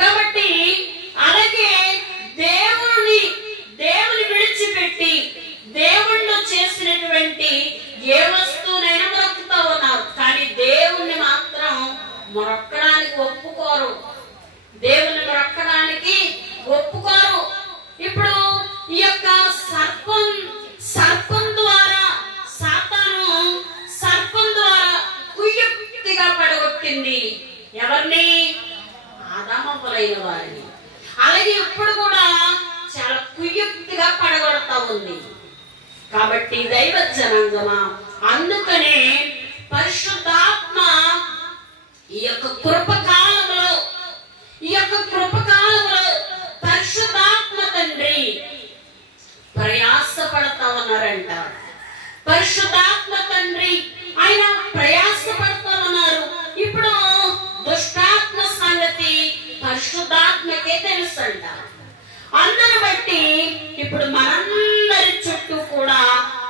కాబట్టి అలాగే దేవుని విడిచిపెట్టి దేవుళ్ళు చేసినటువంటి ఏ వస్తువునైనా బ్రతుకుతా జనాంగమా. అందుకనే పరిశుద్ధాత్మ ఈ యొక్క కృపకాలంలో పరిశుద్ధాత్మ తండ్రి ప్రయాసపడతా ఉన్నారంట. పరిశుద్ధాత్మ తండ్రి ఆయన ప్రయాసపడతా ఉన్నారు. ఇప్పుడు దుష్టాత్మ సంగతి పరిశుద్ధాత్మకే తెలుసంట. అందరి బట్టి ఇప్పుడు మనందరి చుట్టూ కూడా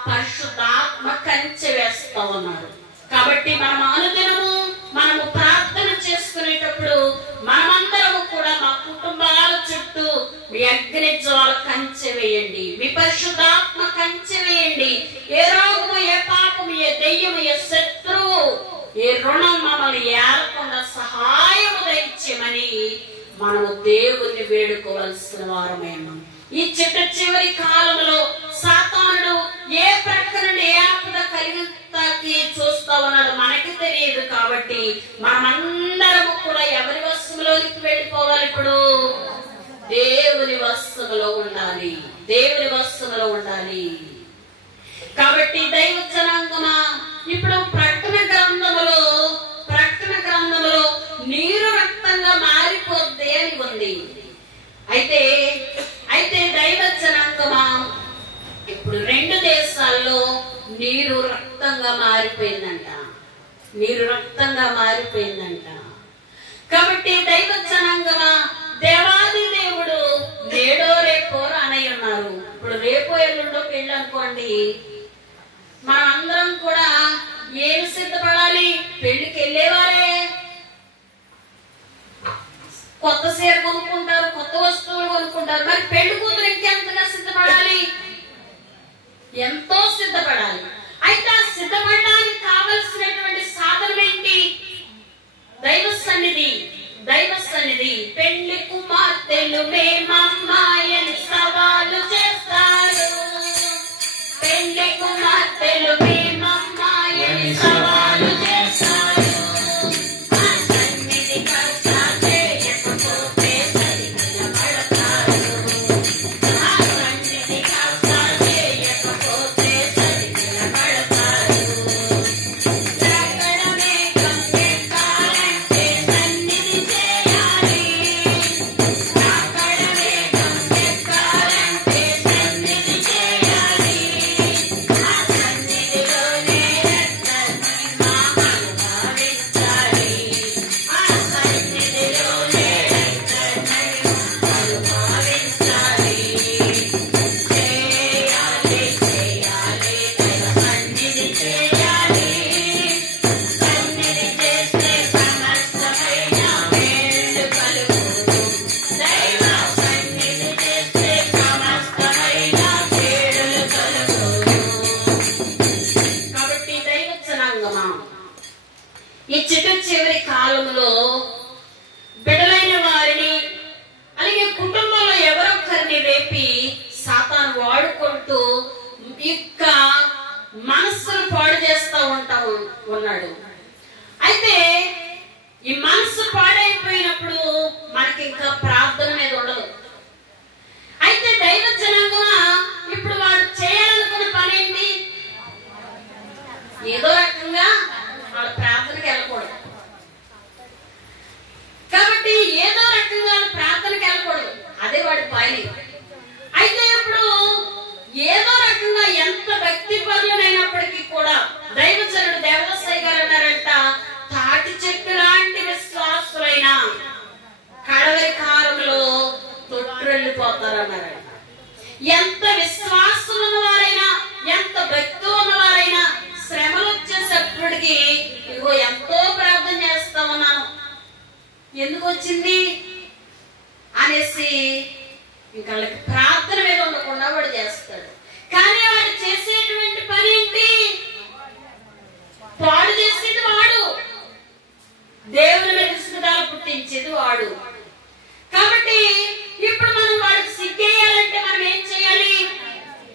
పరిశుద్ధాత్మ కంచె వేస్తా ఉన్నారు. కాబట్టి మనం అనుదినము మనము ప్రార్థన చేసుకునేటప్పుడు మనమందరము కూడా మా కుటుంబాల చుట్టూ మీ అగ్ని జ్వాల కంచె వేయండి, మీ పరిశుద్ధాత్మ కంచె వేయండి. ఏ రోగము, ఏ పాపము, ఏ దెయ్యము, ఏ శత్రువు, ఏ రుణం మమ్మల్ని ఏలకుండా సహాయము దయచేయమని మనము దేవుణ్ణి వేడుకోవలసిన వారమేమో. ఈ చివరి కాలంలో సాతానుడు ఏ ప్రక్క నుండి ఏ ఆపద కలిగి చూస్తా ఉన్నాడు మనకి తెలియదు. కాబట్టి మనమందరము కూడా ఎవరి వశంలోనికి వెళ్ళిపోవాలి? ఇప్పుడు దేవుని వశంలో ఉండాలి, దేవుని వశంలో ఉండాలి. కాబట్టి దైవ జనాంగమా, ఇప్పుడు ప్రకటన గ్రంథములో నీరు రక్తంగా మారిపోద్ది అని ఉంది. అయితే దైవ జనాంగమా, ఇప్పుడు 2 దేశాల్లో నీరు రక్తంగా మారిపోయిందంట. కాబట్టి దైవ జనాంగమా, దేవాది దేవుడు నేడో రేపో రానై ఉన్నారు. ఇప్పుడు రేపో ఎల్లుండో పెళ్ళి అనుకోండి, మనందరం కూడా ఏమి సిద్ధపడాలి? పెళ్లికి వెళ్ళేవారే కొత్త చీర కొనుక్కుంటారు, కొత్త వస్తువులు కొనుక్కుంటారు. మరి పెళ్లి కూతురు ఇంకెంతగా సిద్ధపడాలి? ఎంతో సిద్ధపడాలి. అయితే ఆ సిద్ధపడడానికి కావలసినటువంటి సాధనం ఏంటి? దైవ సన్నిధి. పెళ్లి కుమార్తెలు మేమమ్మాయని సవాలు చేస్తారు. పెళ్లి కుమార్తెలు మేమమ్మాయని సవాలు చేస్తారు. ఈ చివరి కాలంలో బిడలైన వారిని అలాగే కుటుంబంలో ఎవరొక్కరిని రేపి సాతాను వాడుకుంటూ ఇక్క మనస్సును పాడు చేస్తా ఉన్నాడు. అయితే ఈ మనస్సు పాడైపోయినప్పుడు మనకి ఇంకా ప్రార్థన మీద ఉండదు. అయితే దైవ జనాంగమా, ఇప్పుడు వాడు చేయాలనుకున్న పని ఏంటి? ఏదో రకంగా వాళ్ళ ప్రార్థనకి వెళ్ళకూడదు. కాబట్టి ఏదో రకంగా ప్రార్థనకి వెళ్ళకూడదు, అదే వాడి పని. అయితే ఇప్పుడు ఏదో రకంగా ఎంత భక్తి పరులైనప్పటికీ కూడా దైవజనుడు దేవదాసయ్య గారు అన్నారంట, తాటి చెట్టు లాంటి విశ్వాసులైన కడవరి కాలంలో తొట్టిల్లిపోతారన్నారంట. ఎంత విశ్వాసం ఉన్నవారైనా, ఎంత భక్తి ఉన్నవారైనా శ్రమలు వచ్చేసప్పటికి ఇగో ఎంతో ప్రార్థన చేస్తా ఉన్నాను, ఎందుకు వచ్చింది అనేసి ఇంకా వాళ్ళకి ప్రార్థన మీద ఉండకుండా వాడు చేస్తాడు. కానీ వాడు చేసేటువంటి పని ఏంటి? పాడు చేసేది వాడు, దేవుని మీద విసుగుదల పుట్టించేది వాడు. కాబట్టి ఇప్పుడు మనం వాడికి సిగ్గేయాలంటే మనం ఏం చేయాలి?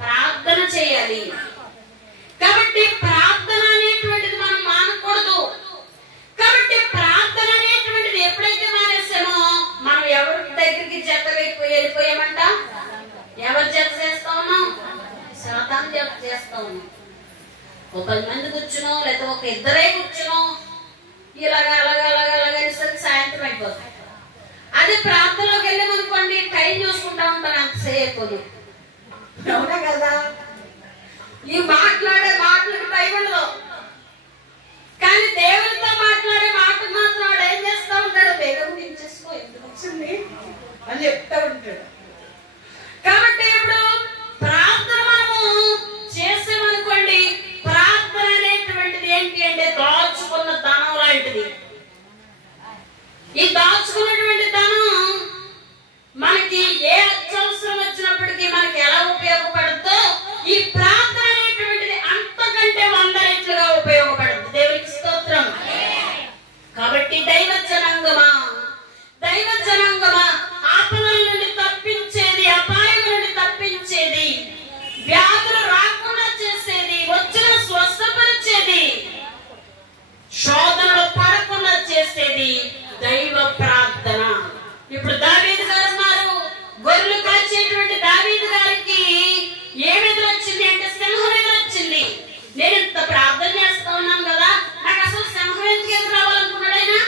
ప్రార్థన చేయాలి. కాబట్టి ప్రార్థన అనేటువంటిది మనం మానకూడదు. కాబట్టి ప్రార్థన అనేటువంటిది ఎప్పుడైతే మానేసామో మనం ఎవరి దగ్గరికి వెళ్ళిపోయామంట? ఒక 10 మంది కూర్చునో లేకపోతే ఒక ఇద్దరే కూర్చునో ఇలాగా అలాగా అలాగా అలాగేసరికి సాయంత్రం అయిపోతుంది. అదే ప్రాంతంలోకి వెళ్ళామనుకోండి టైం చూసుకుంటా ఉంటాను అంతసేపు. అవునా కదా? ఈ మాట్లాడే మాటలకు టైం ఉండదు, కానీ దేవుడితో మాట్లాడే మాటకు మాత్రం వాడు ఏం చేస్తా ఉంటాడు, వేగం దించేసుకో ఎందుకు వచ్చింది అని చెప్తా ఉంటాడు. కాబట్టి ఇప్పుడు ప్రార్థన మనము చేసామనుకోండి, ప్రార్థన అనేటువంటిది ఏంటి అంటే దాచుకున్న ధనం లాంటిది. ఈ దాచుకున్నటువంటి ధనం మనకి ఏ అత్యవసరం వచ్చినప్పటికీ మనకి ఎలా ఉపయోగపడుతుందో ఈ ప్రార్థన అనేటువంటిది అంతకంటే 100 రెట్లుగా ఉపయోగపడుతుంది. దేవునికి స్తోత్రం. కాబట్టి దైవ జనాంగమా ఆపదల నుండి తప్పించేది, అపాయం నుండి తప్పించేది, వ్యాధులు రాకుండా చేసేది, వచ్చిన స్వస్థపరిచేది, శోధనలో పడకుండా చేసేది దైవ ప్రార్థన. ఇప్పుడు దావీదు గారు ఉన్నారు. గొర్రెలు కాల్చేటువంటి దావీదు గారికి ఏమి ఎదురొచ్చింది అంటే సింహం ఎదురొచ్చింది. నేను ఇంత ప్రార్థన చేస్తా ఉన్నాను కదా, నాకు అసలు సింహం ఎందుకు ఎదురు రావాలనుకున్నాడైనా?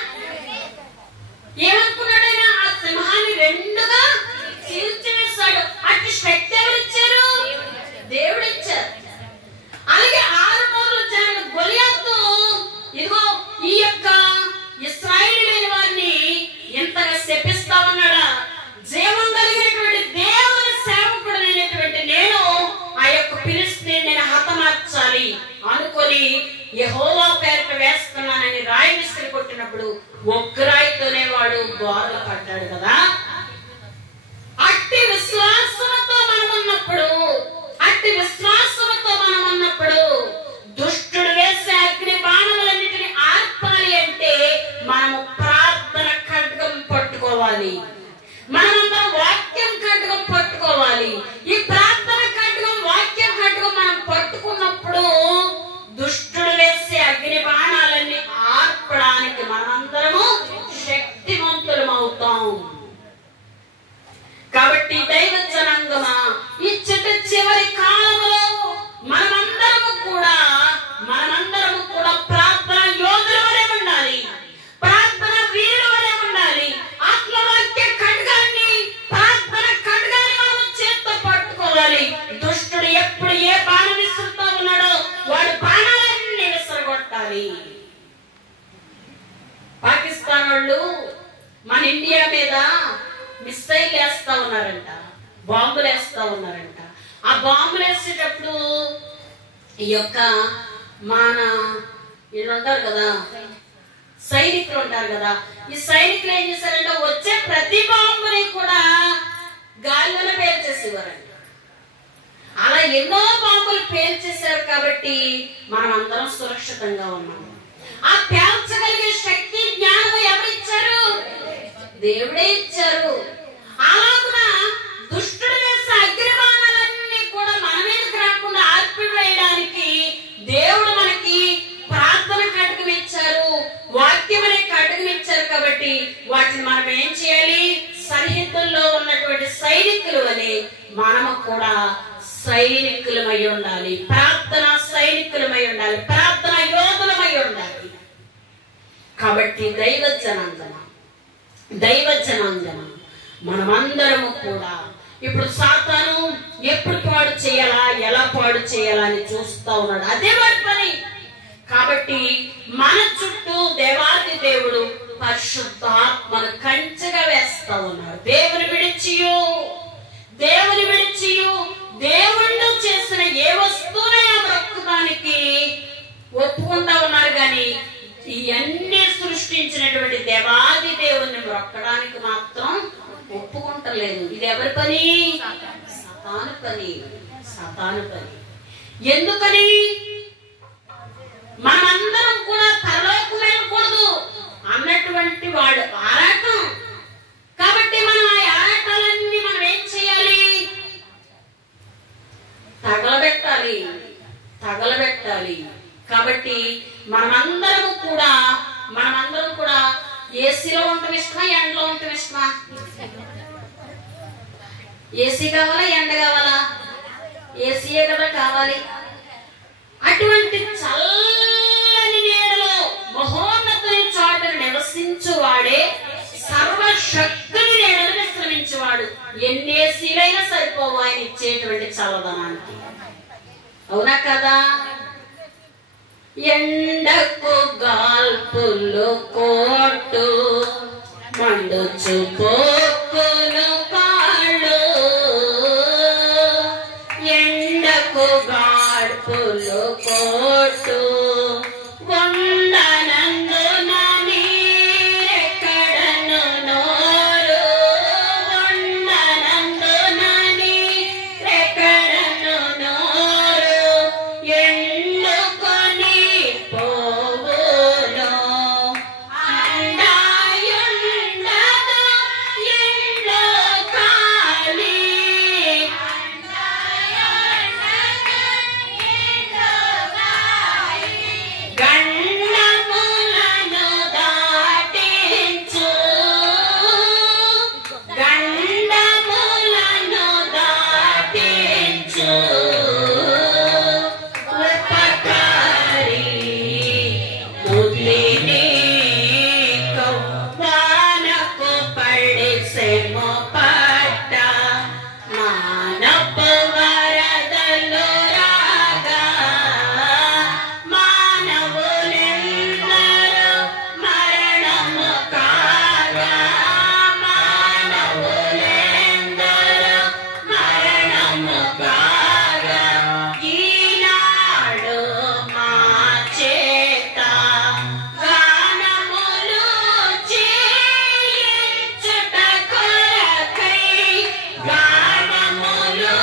ఏమనుకున్నాడైనా? ఆ సింహాన్ని 2గా చీల్చివేశాడు. అటు శక్తి ఎవరు ఇచ్చారు? దేవుడు ఇచ్చారు. అలాగే 6 మూరల జనుడు గొలియాతు ఇదిగో ఈ యొక్క ఇశ్రాయేలీయుల వారిని ఎంతగా శపిస్తా ఉన్నాడా? జీవం కలిగినటువంటి దేవుని సేవకుడు అనేటువంటి నేను ఆ యొక్క ఫిలిష్తీయుని నేను హతమార్చాలి అనుకొని యెహోవా పేరిట వేస్తున్నానని రాయి విసిరి కొట్టినప్పుడు ఒక్క రాయితోనే వాడు బోర్ల పడ్డాడు కదా. అట్టి విశ్వాసంతో మనం ఉన్నప్పుడు దుష్టుడు వేసే అగ్ని బాణములన్నిటిని ఆర్పాలి అంటే మనము ప్రార్థన ఖడ్గం పట్టుకోవాలి. మనమందరం వాక్యం ఖడ్గం పట్టుకోవాలి. ఈ ప్రార్థన ఖడ్గం, వాక్యం ఖడ్గం మనం పట్టుకున్నప్పుడు దుష్టుడు వేసే అగ్ని బాణాలన్నీ ఆర్పడానికి మనమందరము శక్తివంతులం అవుతాం. కాబట్టి దైవ జనాంగమా, ఈ చివరి కాలంలో మనమందరము కూడా ప్రార్థన యోధుల వలె ఉండాలి, ప్రార్థన వీరుల వలె ఉండాలి. ఆత్మవాక్య ఖడ్గాన్ని, ప్రార్థన ఖడ్గాన్ని మనం చేత్తో పట్టుకోవాలి. దుష్టుడు ఎప్పుడు ఏ బాణం విసురుతా ఉన్నాడో వాడి బాణాలన్నీ విసరగొట్టాలి. పాకిస్తాన్ వాళ్ళు మన ఇండియా మీద మిసైల్ వేస్తా ఉన్నారంట, బాంబులు వేస్తా ఉన్నారంట. ఆ బాంబులు వేసేటప్పుడు ఈ యొక్క మన వీళ్ళు ఉంటారు కదా, సైనికులు ఉంటారు కదా, ఈ సైనికులు ఏం చేశారంటే వచ్చే ప్రతి బాంబుని కూడా గాలిలోనే పేల్చేసేవారంట. అలా ఎన్నో బాంబులు పేల్చేశారు కాబట్టి మనం అందరం సురక్షితంగా ఉన్నాము. ఆ పేల్చగలిగే శక్తి, జ్ఞానం ఎవరు ఇచ్చారు? దేవుడే ఇచ్చారు. అలాగున దుష్టుడు వేసే అగ్నిబాణాలన్నీ కూడా మన మీదకి రాకుండా ఆర్పివేయడానికి దేవుడు మనకి ప్రార్థన ఖడ్గం ఇచ్చారు, వాక్యం అనే ఖడ్గం ఇచ్చారు. కాబట్టి వాటిని మనం ఏం చేయాలి? సరిహద్దుల్లో ఉన్నటువంటి సైనికులు వలె మనము కూడా సైనికులమై ఉండాలి, ప్రార్థన సైనికులమై ఉండాలి, ప్రార్థన యోధులమై ఉండాలి. కాబట్టి దైవ జనాంగమ మనమందరము కూడా ఇప్పుడు సాతాను ఎప్పుడు పాడు చేయాలా, ఎలా పాడు చేయాలా అని చూస్తా ఉన్నాడు. అదే వాడి పని. కాబట్టి మన చుట్టూ దేవాది దేవుడు పరిశుద్ధాత్మను కంచెగా వేస్తా ఉన్నాడు. దేవుని విడిచియు దేవుళ్ళు చేసిన ఏ వస్తువునైనా బ్రతుకుతానికి ఒప్పుకుంటా ఉన్నారు. కానీ ఇవన్నీ సృష్టించినటువంటి దేవాది దేవుణ్ణి మొక్కడానికి మాత్రం ఒప్పుకుంటలేదు. ఇది ఎవరి పని? సాతాను పని. ఎందుకని? మనమందరం కూడా పరలోకం వెళ్ళకూడదు అన్నటువంటి వాడు ఆరాటం. కాబట్టి మనం ఆ ఆరాటాలన్నీ మనం ఏం చేయాలి? తగలబెట్టాలి. కాబట్టి మనమందరం కూడా ఏసీలో ఉండటం ఇష్టమా, ఎండలో ఉండటం ఇష్టమా? ఏసీ కావాలా, ఎండ కావాలా? ఏసీయే కదా కావాలి. అటువంటి ఇచ్చేటువంటి చల్లదనానికి. అవునా కదా? ఎండకు గాల్పులు కోటు మండుచు పోకులు కాళ్ళు, ఎండకు గాల్పులు కోటు వండనందున నీరెక్కడను నోరు, వండనందున నీరెక్కడను నోరు ఎండుకొని పోవును. అండాయుండదు ఎండు కాలి, గండములను దాటించు, గండములను దాటించు ఉపకారి బుద్ధిని వానకు పడిసెము పట్ట, మానపు వరదలు రాగా మానవులెందరూ మరణము కాగా, మానవులెందరూ మరణము కాగా, ఈనాడు మా చేత గానములు చేయించుట కొరకై, గానములు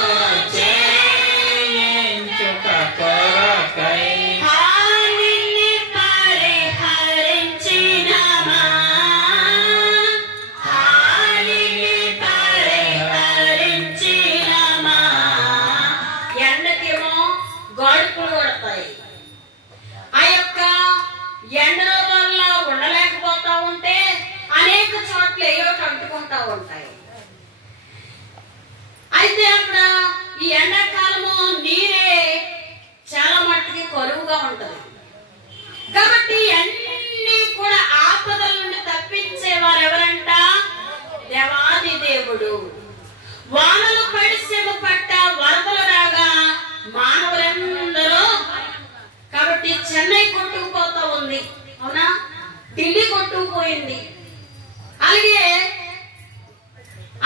చేయించుట కొరకై హానిని పరిహరించినమా, హానిని పరిహరించినమా. ఎండకేమో గడుపులు కొడతాయి. ఆ యొక్క ఎండల వల్ల ఉండలేకపోతా ఉంటే అనేక చోట్ల ఏయో అంటుకుంటా ఉంటాయి. అయితే అక్కడ ఈ ఎండాకాలము నీరే చాలా మట్టుకి కరువుగా ఉంటది కాబట్టి అన్ని కూడా ఆపదల నుండి తప్పించేవారు ఎవరంట? దేవాది దేవుడు. వానలు పడిసెము పట్ట వరదలు రాగా మానవులందరూ, కాబట్టి చెన్నై కొట్టుకుపోతా ఉంది, అవునా? ఢిల్లీ కొట్టుకుపోయింది. అలాగే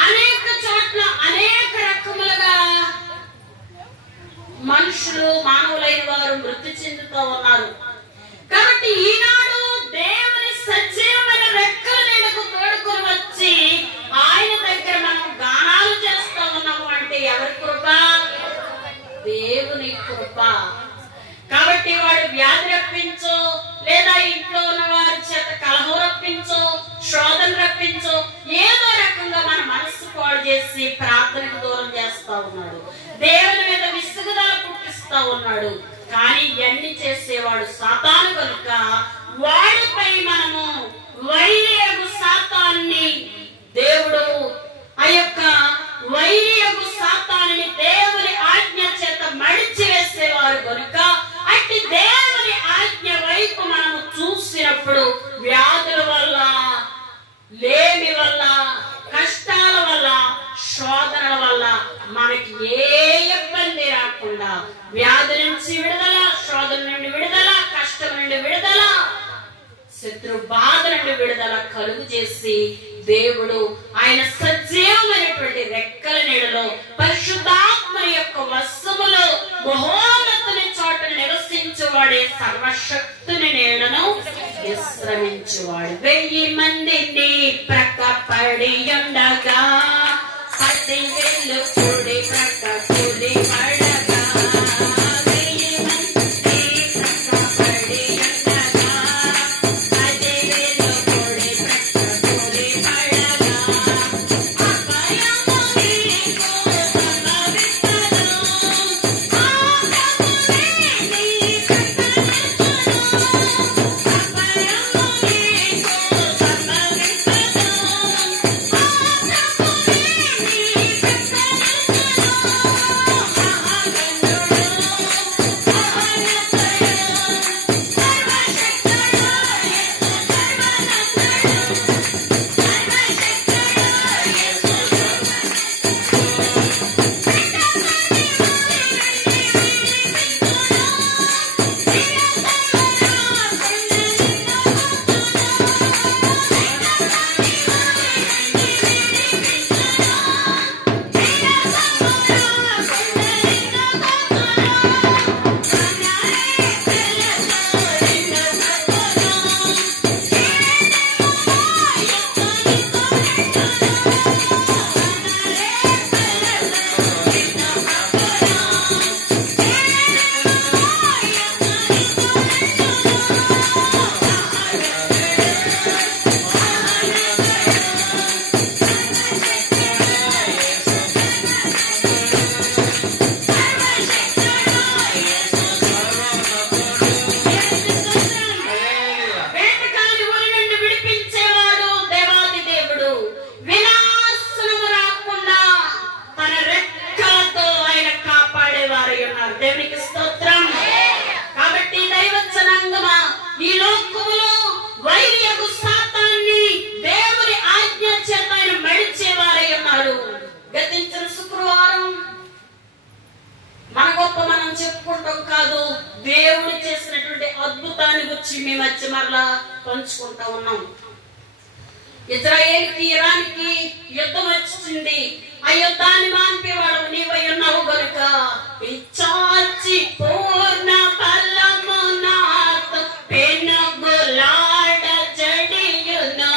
అనేక చోట్ల అనేక రకములుగా మనుషులు మానవులైన వారు మృతి చెందుతూ ఉన్నారు. కాబట్టి ఈనాడు దేవుని సజీవమైన రెక్కల నీడకు తోడుకొని వచ్చి ఆయన దగ్గర మనం గానాలు చేస్తా ఉన్నాము అంటే ఎవరి కృప? దేవుని కృప. కాబట్టి వాడు వ్యాధి రప్పించో, లేదా ఇంట్లో ఉన్న వారి చేత కలహం రప్పించో, శోధన రప్పించో, ఏదో రకంగా మన మనస్సు పాడు చేసి ప్రార్థనకు దూరం చేస్తా ఉన్నాడు, దేవుని మీద విసుగుదల పుట్టిస్తా ఉన్నాడు. కానీ ఇవన్నీ చేసేవాడు సాతాను కనుక వాడిపై మనము వైరియగు సాతాన్ని దేవుడు ఆ యొక్క వైరియగు సాతాన్ని దేవుని ఆజ్ఞ చేత మడిచి వేసేవారు కనుక అట్టి దేవుని ఆజ్ఞ వైపు మనము చూసినప్పుడు వ్యాధుల వల్ల, లేమి వల్ల, కష్టాల వల్ల, శోధనల వల్ల మనకి ఏ ఇబ్బంది రాకుండా వ్యాధి నుంచి విడుదల, శోధన నుండి విడుదల, కష్టం నుండి విడుదల, శత్రు బాధ నుండి విడుదల కలుగు చేసి దేవుడు ఆయన సజీవమైనటువంటి రెక్కల నీడలో పరిశుద్ధాత్మని యొక్క వశములో మహోన్నతుని చోట నివసించువాడే సర్వశక్తుని నీడను విశ్రమించువాడు. 1000 మందిని ప్రక్క పడి ఉండగా 10,000 కూడి ప్రక్క కూడి పడగా, 1000 మందిని ప్రక్క పడి ఉండగా 10,000 కూడి ప్రక్క కూడి పడగా, అపాయము నీకు సంభవించదు, ఆపదలే నీ సంతరించును, అపాయము నీకు సంభవించదు, ఆపదలే నీ సంతరించును. ఈ లోకములో వైరియకు సాతాన్ని దేవుని ఆజ్ఞ చేత ఆయన మడిచేవారై ఉన్నారు. గతించిన శుక్రవారం మన గొప్ప మనం చెప్పుకుంటాం కాదు, దేవుడు చేసినటువంటి అద్భుతాన్ని గురించి మీ మధ్య మరలా పంచుకుంటా ఉన్నాం. ఇజ్రాయేల్ కి ఇరాన్ కి యుద్ధం వచ్చింది. ఆ యుద్ధాన్ని మాన్పేవాడు నీవై ఉన్నావు గనుక పిచ్చాచి పూర్ణ బలము నాతో పెనుగులాడ జడియును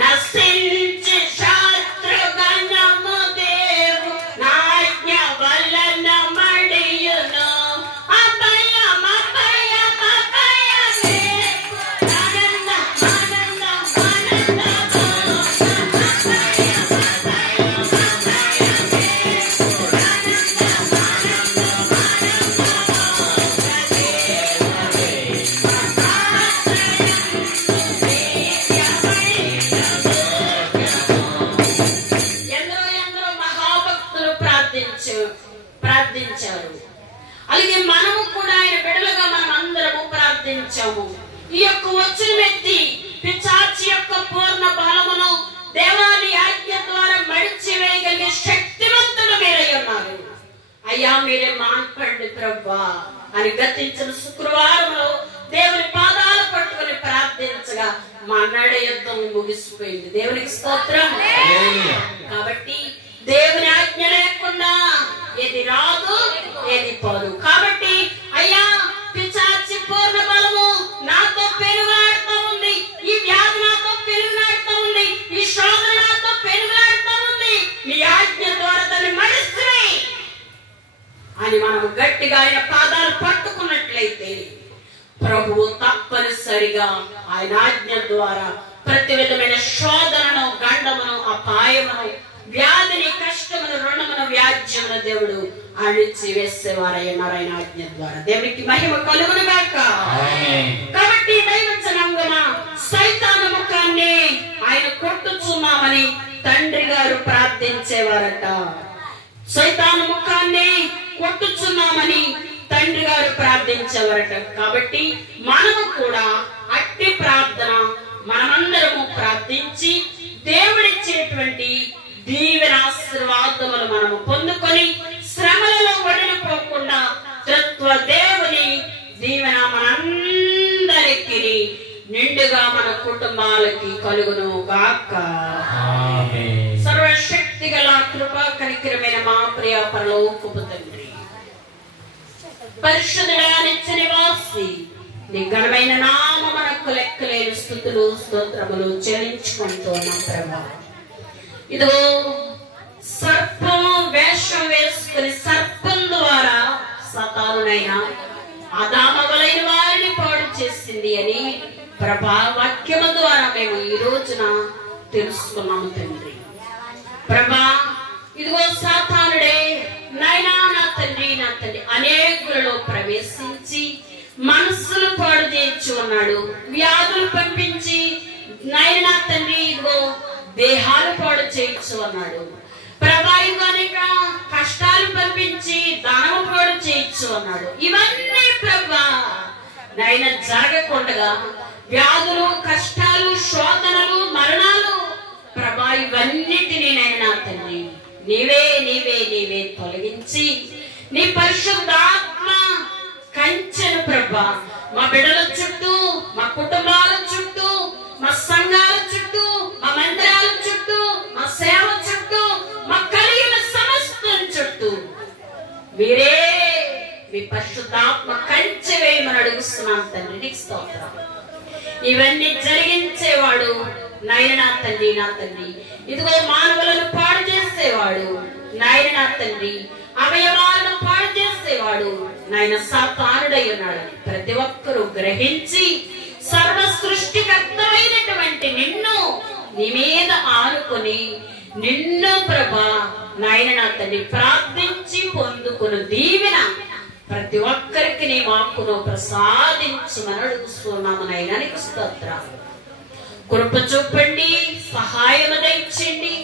నశించి శత్రుగణము దేవు నాజ్ఞ వలన మడియును అభయం అభయం అభయమే ఆనందం ఆనందం ప్రార్థించారు. అలాగే మనము కూడా ఆయన బిడ్డలుగా మనం అందరము ప్రార్థించాము. ఈ యొక్క వచనమెత్తి పిశాచి యొక్క పూర్ణ బలమును దేవాని ఆజ్ఞ ద్వారా మడిచివేయగలిగే శక్తివంతులు మీరై ఉన్నారు. అయ్యా మీరే మాన్పండి ప్రభువా అని గతించిన శుక్రవారంలో దేవుని పాదాలు పట్టుకుని ప్రార్థించగా మన్నాడే యుద్ధం ముగిసిపోయింది. దేవునికి స్తోత్రం. కాబట్టి దేవుని ఆజ్ఞ లేకుండా ఏది రాదు, ఏది పోదు. కాబట్టి అయ్యా పిశాచి పూర్ణ బలము నాతో పెనుగులాడుతూ ఉంది, ఈ వ్యాధి నాతో పెనుగులాడుతూ ఉంది, ఈ శోధన నాతో పెనుగులాడుతూ ఉంది, మీ ఆజ్ఞ ద్వారా దాన్ని మడిస్తే అని మనము గట్టిగా ఆయన పాదాలు పట్టుకున్నట్లయితే ప్రభువు తప్పనిసరిగా ఆయన ఆజ్ఞ ద్వారా ప్రతి విధమైన శోధనను, గండమును, అపాయమును, వ్యాధిని, కష్టమును, రుణమును, వ్యాజ్యమును దేవుడు అణిచి వేసేవారయ్యన్నారు ఆయన ఆజ్ఞ ద్వారా. దేవునికి మహిమ కలుగును గాక. కాబట్టి దైవజనాంగమా సైతాను ముఖాన్ని ఆయన కొట్టుచున్నామని తండ్రి గారు ప్రార్థించేవారట. సైతాను ముఖాన్ని కొట్టుచున్నామని తండ్రి గారు ప్రార్థించేవారట. కాబట్టి మనము కూడా అట్టి ప్రార్థన మనమందరము ప్రార్థించి దేవుడిచ్చేటువంటి దీవెన ఆశీర్వాదములు మనము పొందుకొని శ్రమలలో వడిలిపోకుండా తత్వ దేవుని దీవెన మనందరికి నిండుగా మన కుటుంబాలకి కలుగును గాక. సర్వశక్తి గల కృపా కనికరమైన మా ప్రియ పరలోకపు తండ్రి, పరిశుద్ధుడా నిత్య నివాసి, నీ ఘనమైన నామమునకు లెక్కలేని స్తుతులు స్తోత్రములు చెల్లించుకుంటున్నాం ప్రభా. ఇదిగో సర్పం వేషం వేసుకుని సర్పం ద్వారా సతానునైనా ఆదామవలైన వారిని పాడు చేసింది అని ప్రభా వాక్యము ద్వారా మేము ఈ రోజున తెలుసుకున్నాము తండ్రి. ప్రభా ఇదిగో సాతానుడే నైనా నా తండ్రి అనేకులలో ప్రవేశించి మనస్సులు పాడు చేయొచ్చు అన్నాడు, వ్యాధులు పంపించి నైనా తండ్రి ఇదిగో దేహాలు పాడు చేయొచ్చు అన్నాడు. ప్రభావిక కష్టాలు పంపించి దానము పాడు చేయొచ్చు అన్నాడు. ఇవన్నీ ప్రభా నైనా జరగకుండా వ్యాధులు, కష్టాలు, శోధనలు, మరణాలు ప్రభా ఇవన్నిటినీ నైనా తండ్రి నీవే నీవే నీవే తొలగించి నీ పరిశుద్ధాత్మ కంచెను ప్రభా మా బిడ్డల చుట్టూ, మా కుటుంబాల చుట్టూ, మా సంఘాల చుట్టూ, మా మందిరాల చుట్టూ, మా సేవ చుట్టూ, మా కలిగిన సమస్తం చుట్టూ మీరే మీ పరిశుద్ధాత్మ కంచె వేయమని అడుగుస్తున్నాను తండ్రి. నీకు స్తోత్రం. ఇవన్నీ జరిగించేవాడు నాయన నా తండ్రి, నా తండ్రి ఇదిగో మానవులను పాడు చేసేవాడు నాయన నా తండ్రి, అవయవాలను పాడు చేసేవాడు నాయన సాతానుడై ఉన్నాడని ప్రతి ఒక్కరూ గ్రహించి సర్వ సృష్టికర్తమైనటువంటి నిన్ను నీ మీద ఆనుకొని నిన్ను ప్రభా నాయన నా తండ్రి ప్రార్థించి పొందుకుని దీవెన ప్రతి ఒక్కరికి నీ మాకును ప్రసాదించమని అడుగుతున్నాము నాయన. నీకు స్తోత్రాలు. కృప చూపండి, సహాయం దయచేయండి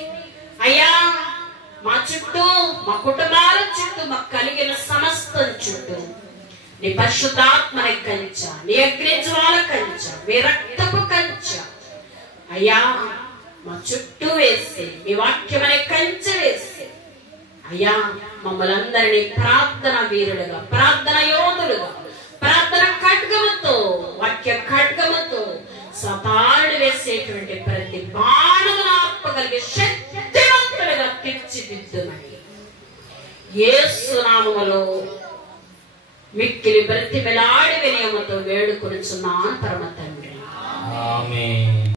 అయ్యా. మా చుట్టూ, మా కుటుంబాల చుట్టూ, మాకు కలిగిన సమస్తం చుట్టూ నీ పరిశుద్ధాత్మని కంచ, నీ అగ్ని జ్వాల కంచ మీ రక్తపు కంచె అయ్యా మా చుట్టూ వేసి, మీ వాక్యం అనే కంచె వేసి అయ్యా మమ్మల్ని అందరినీ ప్రార్థన వీరులుగా, ప్రార్థన యోధులుగా, ప్రార్థన ఖడ్గముతో, వాక్య ఖడ్గముతో సతారుడు వేసేటువంటి ప్రతి బాణమును ఆపగలిగే శక్తివంతులుగా తీర్చిదిద్దుమని యేసు నామములో మిక్కిలి బ్రతిమిలాడి వినయముతో వేడుకొనుచున్నాను పరమ తండ్రి. ఆమేన్.